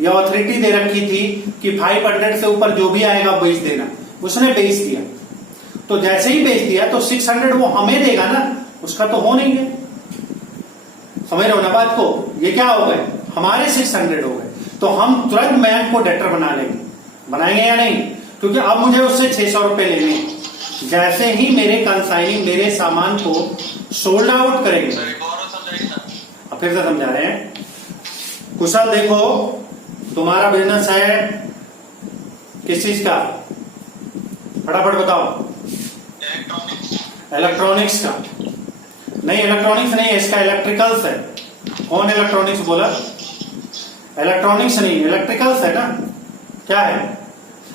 या अथॉरिटी दे रखी थी कि 500 से ऊपर जो भी आएगा बेच देना, उसने बेच दिया। तो जैसे ही बेच दिया तो 600 वो हमें देगा ना, उसका तो हो नहीं है। समझ रहे हो ना बात को? ये क्या हो गए? हमारे 600 हो गए, तो हम तुरंत बैंक को डेटर बना लेंगे, बनाएंगे या नहीं? क्योंकि अब मुझे उससे 600 रुपए लेने। जैसे ही मेरे कंसाइनी मेरे सामान को सोल्ड आउट करेंगे, अब फिर से समझा रहे हैं। कुशल देखो तुम्हारा बिजनेस है किस चीज का, फटाफट बताओ। इलेक्ट्रॉनिक्स का? नहीं इलेक्ट्रॉनिक्स नहीं है इसका, इलेक्ट्रिकल्स है। कौन इलेक्ट्रॉनिक्स बोला? इलेक्ट्रॉनिक्स नहीं इलेक्ट्रिकल्स है ना, क्या है?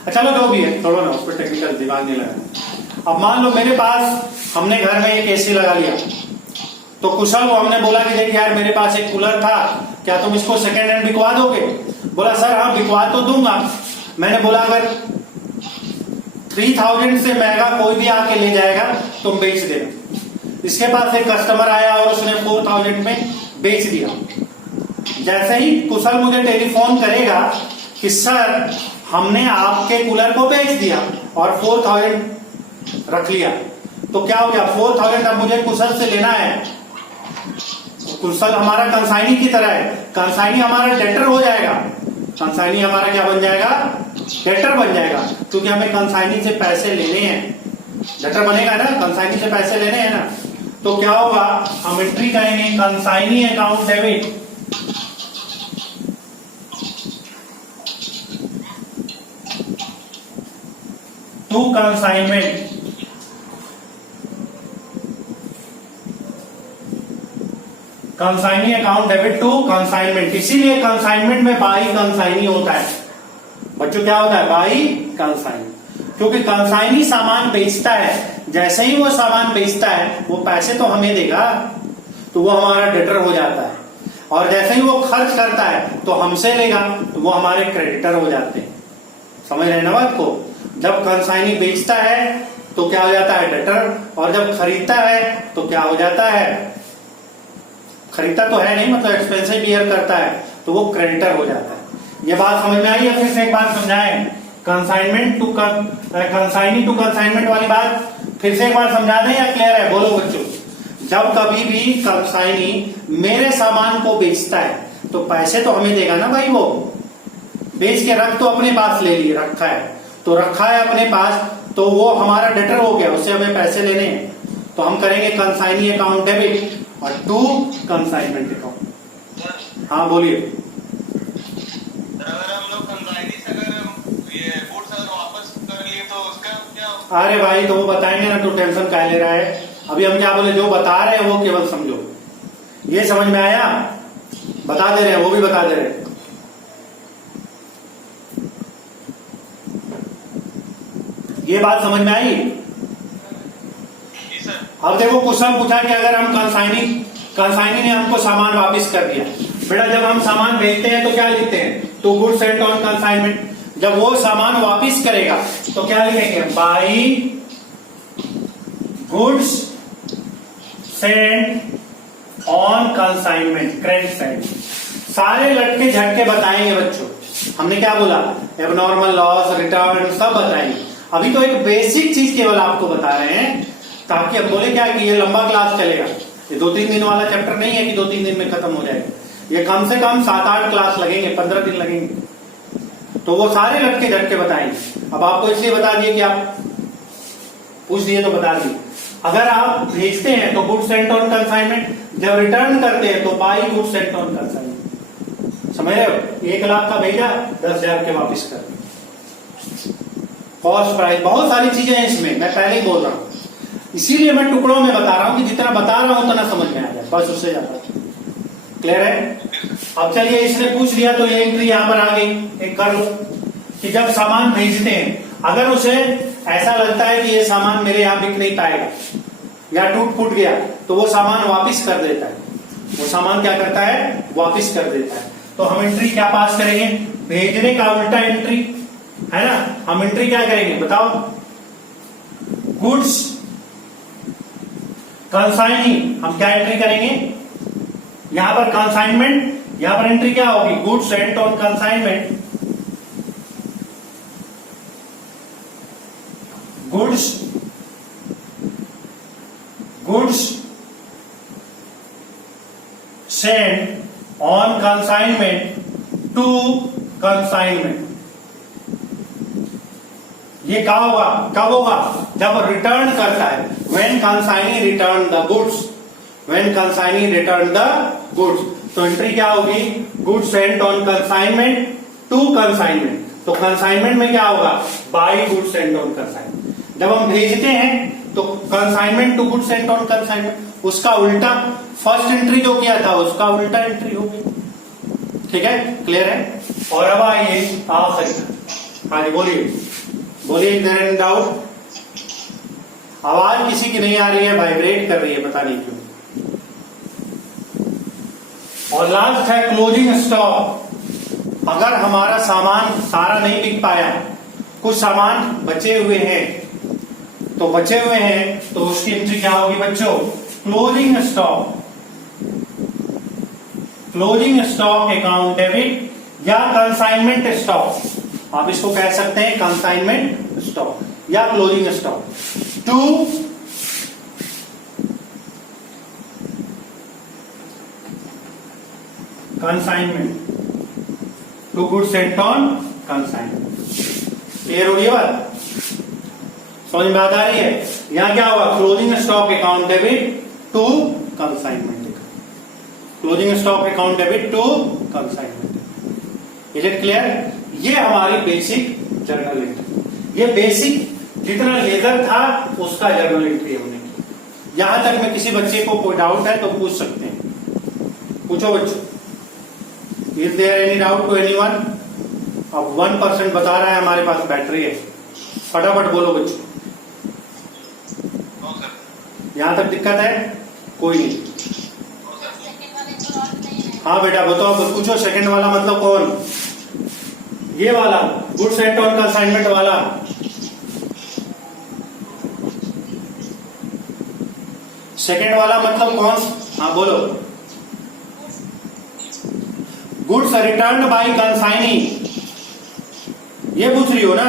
चलो जो भी है छोड़ो ना, उस पर टेक्निकल दिमाग नहीं लगा। अब मान लो मेरे पास हमने घर में एक एसी लगा लिया, तो कुशल को हमने बोला कि देख यार मेरे पास एक कूलर था, क्या तुम इसको सेकेंड हैंड बिकवा दोगे? बोला सर हाँ बिकवा तो दूंगा। मैंने बोला अगर 3000 से महंगा कोई भी आके ले जाएगा तुम बेच देना। इसके पास एक कस्टमर आया और उसने 4000 में बेच दिया। जैसे ही कुशल मुझे टेलीफोन करेगा कि सर हमने आपके कूलर को बेच दिया और 4000 रख लिया, तो क्या हो गया? 4000 अब मुझे कुशल से लेना है। कुशल हमारा कंसाइनी की तरह है, कंसाइनी हमारा डेटर हो जाएगा। कंसाइनी हमारा क्या बन जाएगा? डेटर बन जाएगा, क्योंकि हमें कंसाइनी से पैसे लेने हैं। डेटर बनेगा ना, कंसाइनी से पैसे लेने हैं ना। तो क्या होगा? हम एंट्री करेंगे consignee account debit to consignment, consignee account debit to consignment. इसीलिए कंसाइनमेंट में बाई कंसाइनी होता है बच्चों। क्या होता है? बाई कंसाइनी, क्योंकि कंसाइनी सामान बेचता है, जैसे ही वो सामान बेचता है वो पैसे तो हमें देगा, तो वो हमारा डेटर हो जाता है। और जैसे ही वो खर्च करता है तो हमसे लेगा, तो वो हमारे क्रेडिटर हो जाते हैं। समझ रहे ना बात को? जब कंसाइनी बेचता है तो क्या हो जाता है? डेटर। और जब खरीदता है तो क्या हो जाता है? खरीदता तो है नहीं, मतलब एक्सपेंसिव बियर करता है, तो वो क्रेडिटर हो जाता है। ये बात समझ में आई है? फिर से एक बार समझाएं, consignment to consignee to consignment वाली बात फिर से एक बार समझा दें या क्लियर है? बोलो बच्चों। जब कभी भी कंसाइनी मेरे सामान को बेचता है तो पैसे तो हमें देगा ना भाई। वो बेच के रख तो अपने पास ले लिए, रखा है तो रखा है अपने पास, तो वो हमारा डेटर हो गया, उससे हमें पैसे लेने हैं। तो हम करेंगे कंसाइनी अकाउंट डेबिट और 2 कंसाइनमेंट अकाउंट। सर हाँ बोलिए। अगर हम लोग कंसाइनी से अगर ये गुड्स अगर वापस कर लिए तो उसका क्या? अरे भाई तो वो बताएंगे ना, तो टेंशन काहे ले रहा है। अभी हम क्या बोले, जो बता रहे हैं वो केवल समझो। ये समझ में आया? बता दे रहे हैं, वो भी बता दे रहे हैं। ये बात समझ में आई? जी सर। अब देखो क्वेश्चन पूछा कि अगर हम कंसाइनी ने हमको सामान वापस कर दिया। बेटा जब हम सामान भेजते हैं तो क्या लिखते हैं? To goods sent on consignment. जब वो सामान वापस करेगा तो क्या लिखेंगे? By goods sent on consignment, credit side. सारे लटके झटके बताएंगे बच्चों। हमने क्या बोला? एबनॉर्मल लॉस, रिटर्न, सब बताएंगे। अभी तो एक बेसिक चीज केवल आपको बता रहे हैं, ताकि अब बोले क्या कि ये लंबा क्लास चलेगा। ये 2-3 दिन वाला चैप्टर नहीं है कि 2-3 दिन में खत्म हो जाएगा। ये कम से कम 7-8 क्लास लगेंगे, 15 दिन लगेंगे। तो वो सारे लटके झटके बताएंगे। अब आपको इसलिए बता दिए कि आप पूछ दिए तो बता दिए। अगर आप भेजते हैं तो गुड्स सेंट ऑन कंसाइनमेंट, जब रिटर्न करते हैं तो by goods sent on consignment. समझ रहे हो? 1 लाख का भेजा, 10,000 के वापिस कर। कॉस्ट प्राइस, बहुत सारी चीजें हैं इसमें, मैं पहले ही बोल रहा हूं। इसीलिए मैं टुकड़ों में बता रहा हूं कि जितना बता रहा हूं उतना समझ में आ जाए, बस उससे ज्यादा। क्लियर है? अब चलिए, इसने पूछ लिया तो ये एंट्री यहां पर आ गई, एक कर लो कि जब सामान भेजते हैं, अगर उसे ऐसा लगता है कि ये सामान मेरे यहां बिक नहीं पाएगा या टूट फूट गया, तो वो सामान वापिस कर देता है। वो सामान क्या करता है? वापिस कर देता है। तो हम एंट्री क्या पास करेंगे? भेजने का उल्टा एंट्री है ना। हम एंट्री क्या करेंगे बताओ? गुड्स कंसाइनी, हम क्या एंट्री करेंगे? यहां पर कंसाइनमेंट, यहां पर एंट्री क्या होगी? Goods sent on consignment. Goods sent on consignment to consignment. ये क्या होगा? कब होगा? जब रिटर्न करता है। When consignee return the goods, when consignee return the goods, तो एंट्री क्या होगी? Goods sent on consignment to consignment. तो कंसाइनमेंट में क्या होगा? By goods sent on consignment. जब हम भेजते हैं तो consignment to goods sent on consignment, उसका उल्टा, फर्स्ट एंट्री जो किया था उसका उल्टा एंट्री होगी। ठीक है? क्लियर है? और अब आइए आखिरी। हाँ जी बोलिए, बोलिए। There any doubt? आवाज किसी की नहीं आ रही है, वाइब्रेट कर रही है, पता नहीं क्यों। और लास्ट है क्लोजिंग स्टॉक। अगर हमारा सामान सारा नहीं बिक पाया, कुछ सामान बचे हुए हैं, तो बचे हुए हैं तो उसकी एंट्री क्या होगी बच्चों? Closing stock. Closing stock account debit या कंसाइनमेंट स्टॉक, आप इसको कह सकते हैं कंसाइनमेंट स्टॉक या closing stock. To consignment, to goods sent on consignment. Clear हो रही है बात? समझ में बात आ रही है? यहां क्या होगा? Closing stock account debit to consignment. Closing stock account debit to consignment. Is it clear? ये हमारी बेसिक जर्नल एंट्री। ये बेसिक जितना लेजर था उसका जर्नल एंट्री हमने की। यहां तक में किसी बच्चे को कोई डाउट है तो पूछ सकते हैं। पूछो बच्चों। Is there any doubt to anyone? अब 1% बता रहा है हमारे पास बैटरी है, फटाफट बोलो बच्चों। No sir. यहां तक दिक्कत है? कोई नहीं। हाँ बेटा बताओ, पूछो। सेकंड वाला मतलब कौन? ये वाला गुड सेंट ऑन कंसाइनमेंट वाला। सेकंड वाला मतलब कौन? हाँ बोलो। गुड्स रिटर्न बाय कंसाइनी, ये पूछ रही हो ना?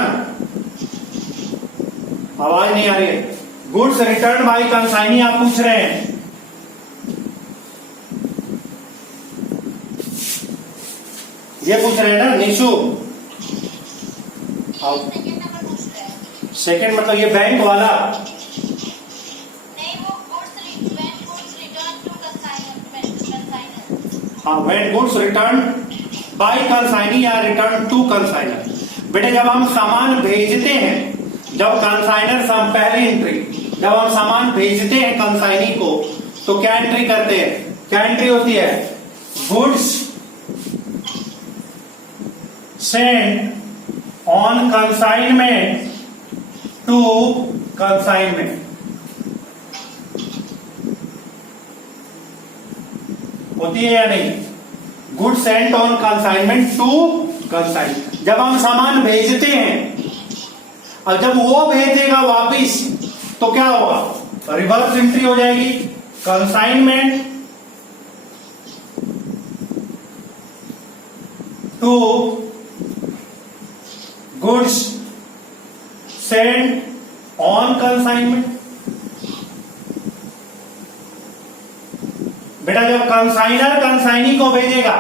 आवाज नहीं आ रही है। गुड्स रिटर्न बाय कंसाइनी आप पूछ रहे हैं। ये पूछ रहे हैं ना निशु? सेकंड मतलब ये बैंक वाला। नहीं, वो गुड्स रिटर्न टू हाँ, when goods return bye consignee या रिटर्न टू कंसाइनर। बेटे जब हम सामान भेजते हैं, जब कंसाइनर पहली एंट्री, जब हम सामान भेजते हैं कंसाइनी को, तो क्या एंट्री करते हैं? क्या एंट्री होती है? Goods send on consignment to consignment. होती है या नहीं? Goods sent on consignment to consignment. जब हम सामान भेजते हैं और जब वो भेजेगा वापिस, तो क्या होगा? रिवर्स एंट्री हो जाएगी। Consignment to goods sent on consignment. बेटा जब कंसाइनर कंसाइनी को भेजेगा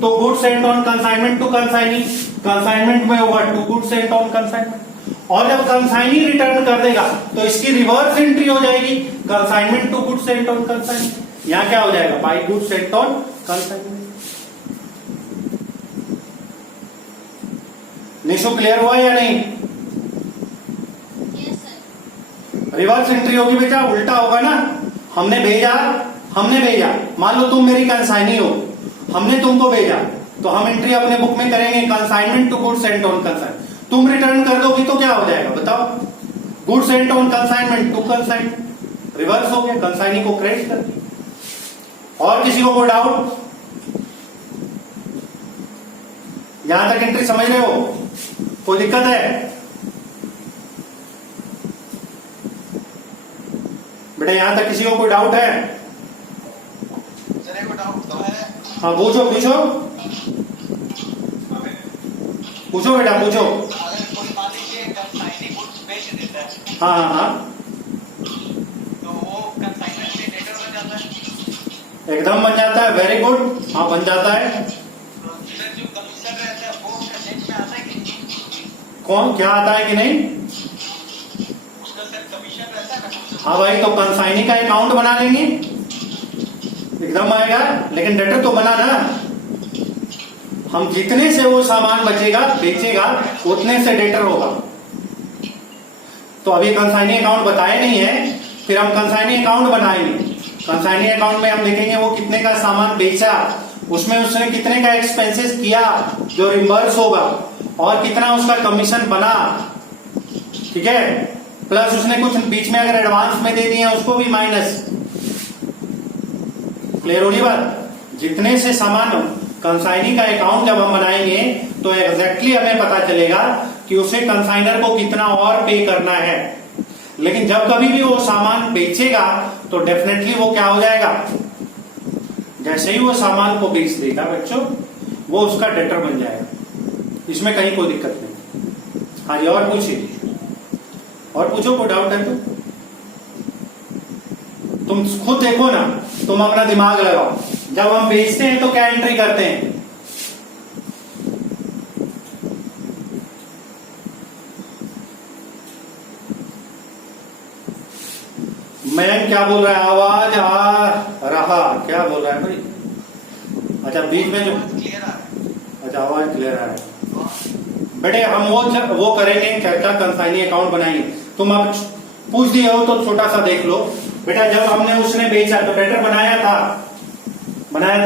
तो goods sent on consignment to consignee, consignment में होगा to goods sent on consignment. और जब कंसाइनी रिटर्न कर देगा तो इसकी रिवर्स एंट्री हो जाएगी, consignment to goods sent on consignment. यहां क्या हो जाएगा? By goods sent on consignment. Nishu clear हुआ या नहीं? Yes, sir. रिवर्स एंट्री होगी बेटा, उल्टा होगा ना। हमने भेजा, मान लो तुम मेरी कंसाइनी हो, हमने तुमको भेजा, तो हम एंट्री अपने बुक में करेंगे consignment to goods sent on consignment. तुम रिटर्न कर दोगी तो क्या हो जाएगा बताओ? Goods sent on consignment to consignment. Reverse हो गया, कंसाइनी को क्रेडिट कर दिया। और किसी को कोई डाउट? यहां तक एंट्री समझ रहे हो? कोई दिक्कत है? बेटा यहां तक किसी को कोई डाउट है? सर एक डाउट तो है। हाँ पूछो बेटा पूछो। अगर कोई मान लीजिए कंसाइनी गुड्स बेच देता है, हाँ तो वो कंसाइनर से डेटर बन जाता है। एकदम बन जाता है। वेरी गुड, हाँ बन जाता है। तो सर जो कमीशन रहता है वो उसका नेट में आता है कि नहीं? कौन क्या आता है कि नहीं? उसका सर कमीशन रहता है ना? हाँ भाई, तो कंसाइनी का अकाउंट बना लेंगे, एकदम आएगा। लेकिन डेटर तो बना ना, हम जितने से वो सामान बचेगा बेचेगा उतने से डेटर होगा। तो अभी कंसाइनी अकाउंट बताए नहीं है, फिर हम कंसाइनी अकाउंट बनाएंगे। कंसाइनी अकाउंट में हम देखेंगे वो कितने का सामान बेचा, उसमें उसने कितने का एक्सपेंसेस किया जो रिम्बर्स होगा, और कितना उसका कमीशन बना, ठीक है। प्लस उसने कुछ बीच में अगर एडवांस में दे दिया उसको भी माइनस। क्लियर होगी बात? जितने से सामान कंसाइनी का अकाउंट जब हम बनाएंगे तो एग्जैक्टली हमें पता चलेगा कि उसे कंसाइनर को कितना और पे करना है। लेकिन जब कभी भी वो सामान बेचेगा तो डेफिनेटली वो क्या हो जाएगा? जैसे ही वो सामान को बेच देगा बच्चों, वो उसका डेटर बन जाएगा। इसमें कहीं कोई दिक्कत नहीं। हाँ जी, और पूछिए, और पूछो, कोई डाउट है तो? तुम खुद देखो ना, तुम अपना दिमाग लगाओ। जब हम बेचते हैं तो क्या एंट्री करते हैं? मैम क्या बोल रहा है? आवाज आ रहा, क्या बोल रहा है भाई? अच्छा बीच में जो, क्लियर आ रहा है। अच्छा आवाज क्लियर आ रहा है। बेटे हम वो करेंगे चर्चा, कंसाइनी अकाउंट बनाएंगे। तुम अब पूछ दिए हो तो छोटा सा देख लो। बेटा जब हमने उसने बेचा तो क्रेडिटर बनाया था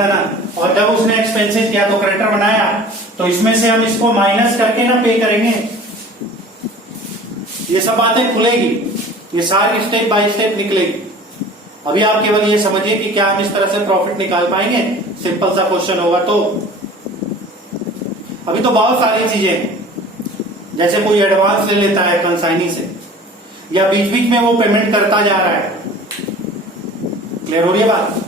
ना, और जब उसने एक्सपेंसेस किया तो क्रेडिटर बनाया। तो इसमें से हम इसको माइनस करके ना पे करेंगे। ये सब बातें खुलेगी, ये सारी स्टेप बाय स्टेप निकलेगी। अभी आप केवल ये समझिए कि क्या हम इस तरह से प्रॉफिट निकाल पाएंगे। सिंपल सा क्वेश्चन होगा तो। अभी तो बहुत सारी चीजें हैं, जैसे कोई एडवांस ले लेता है कंसाइनी से, या बीच बीच में वो पेमेंट करता जा रहा है। क्लियर हो रही है बात?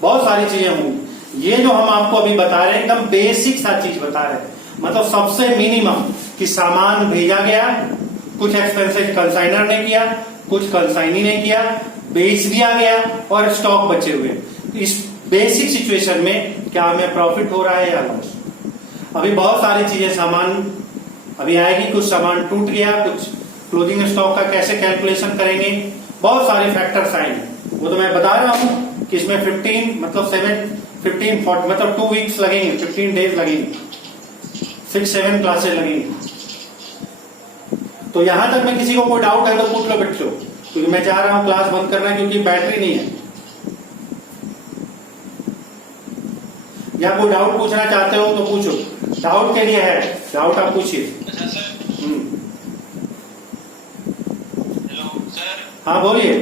बहुत सारी चीजें होंगी। ये जो हम आपको अभी बता रहे हैं एकदम बेसिक सा चीज बता रहे हैं, मतलब सबसे मिनिमम कि सामान भेजा गया, कुछ एक्सपेंसेस कंसाइनर ने किया, कुछ कंसाइनी ने किया, बेच दिया गया और स्टॉक बचे हुए। इस बेसिक सिचुएशन में क्या हमें प्रॉफिट हो रहा है या लॉस? अभी बहुत सारी चीजें सामान अभी आएगी। कुछ सामान टूट गया, कुछ क्लोजिंग स्टॉक का कैसे कैलकुलेशन करेंगे, बहुत सारे फैक्टर्स आएंगे, वो तो मैं बता रहा हूं। कि इसमें 15 मतलब 15 40 मतलब 2 वीक्स लगेंगे, 15 डेज लगेंगे, 6-7 क्लासेस लगेंगी। तो यहां तक में किसी को कोई डाउट है तो पूछ लो बच्चों, क्योंकि मैं चाह रहा हूं क्लास बंद करना क्योंकि बैटरी नहीं है। या कोई डाउट पूछना चाहते हो तो पूछो, डाउट के लिए है, डाउट आप पूछिए। अच्छा सर। Hello sir. हाँ बोलिए।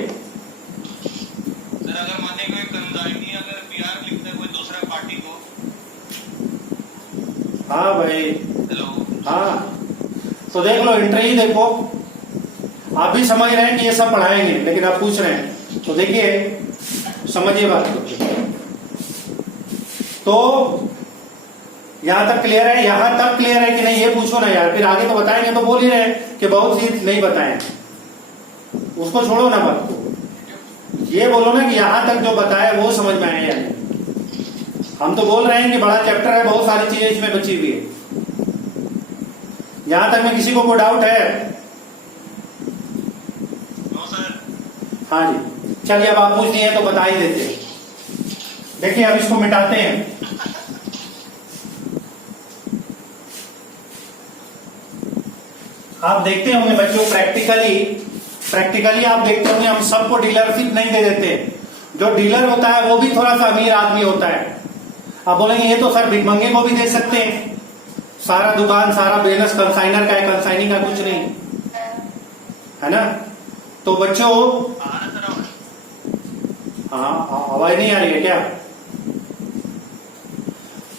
सर अगर माने कोई कंसाइनी अगर PR लिखता है कोई दूसरा पार्टी को। हाँ भाई। हेलो। हाँ तो देख लो, इंटरव्यू देखो, आप भी समझ रहे हैं कि ये सब पढ़ाएंगे, लेकिन आप पूछ रहे हैं तो देखिए समझिए बात को। तो यहां तक क्लियर है? यहां तक क्लियर है कि नहीं ये पूछो ना यार, फिर आगे तो बताएंगे तो बोल ही रहे हैं कि बहुत चीज नहीं बताएं, उसको छोड़ो ना बात को, ये बोलो ना कि यहां तक जो बताया वो समझ में आए या नहीं। हम तो बोल रहे हैं कि बड़ा चैप्टर है, बहुत सारी चीजें इसमें बची हुई है। यहां तक में किसी को कोई डाउट है? No sir. हाँ जी, चलिए अब आप पूछ दिए तो बता ही देते हैं। देखिए अब इसको मिटाते हैं। आप देखते होंगे बच्चों, प्रैक्टिकली आप देखते होंगे हम सबको डीलरशिप नहीं दे देते। जो डीलर होता है वो भी थोड़ा सा अमीर आदमी होता है। आप बोलेंगे ये तो सर भिखमंगे को भी दे सकते हैं, सारा दुकान सारा बिजनेस कंसाइनर का है, कंसाइनिंग का कुछ नहीं है ना। तो बच्चों, हाँ आवाज नहीं आ रही है क्या?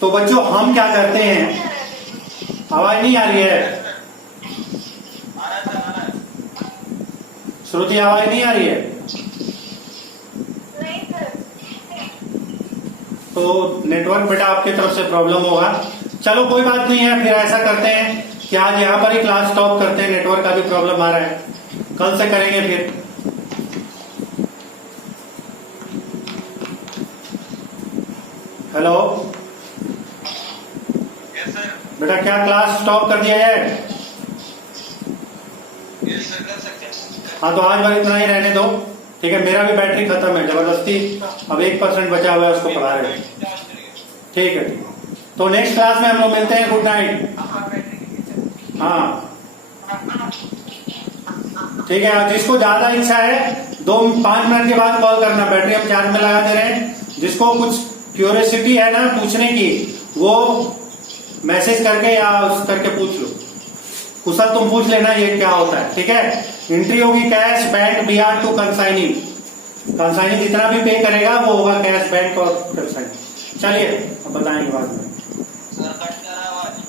तो बच्चों हम क्या करते हैं, आवाज नहीं आ रही है? श्रुति आवाज नहीं आ रही है? नहीं सर। तो नेटवर्क बेटा आपकी तरफ से प्रॉब्लम होगा। चलो कोई बात नहीं है, फिर ऐसा करते हैं कि आज यहाँ पर ही क्लास स्टॉप करते हैं, नेटवर्क का भी प्रॉब्लम आ रहा है, कल से करेंगे फिर। Hello yes sir. बेटा, क्या क्लास स्टॉप कर दिया है? यस सर कर सकते हैं। हाँ तो आज बार इतना ही रहने दो, ठीक है। मेरा भी बैटरी खत्म है, जबरदस्ती अब 1% बचा हुआ है, उसको पढ़ा रहे हैं। ठीक है, ठीक है। तो नेक्स्ट क्लास में हम लोग मिलते हैं। Good night. हाँ ठीक है, जिसको ज्यादा इच्छा है 2-5 मिनट के बाद कॉल करना, बैटरी हम चार्ज में लगा दे रहे हैं। जिसको कुछ क्यूरियोसिटी है ना पूछने की, वो मैसेज करके या उस करके पूछ लो। कुशल तुम पूछ लेना ये क्या होता है, ठीक है। एंट्री होगी कैश बैंक BR टू कंसाइनिंग, कंसाइनिंग जितना भी पे करेगा वो होगा कैश बैंक और कंसाइनिंग। चलिए अब बताएंगे बाद में। सर कट कर आवाज।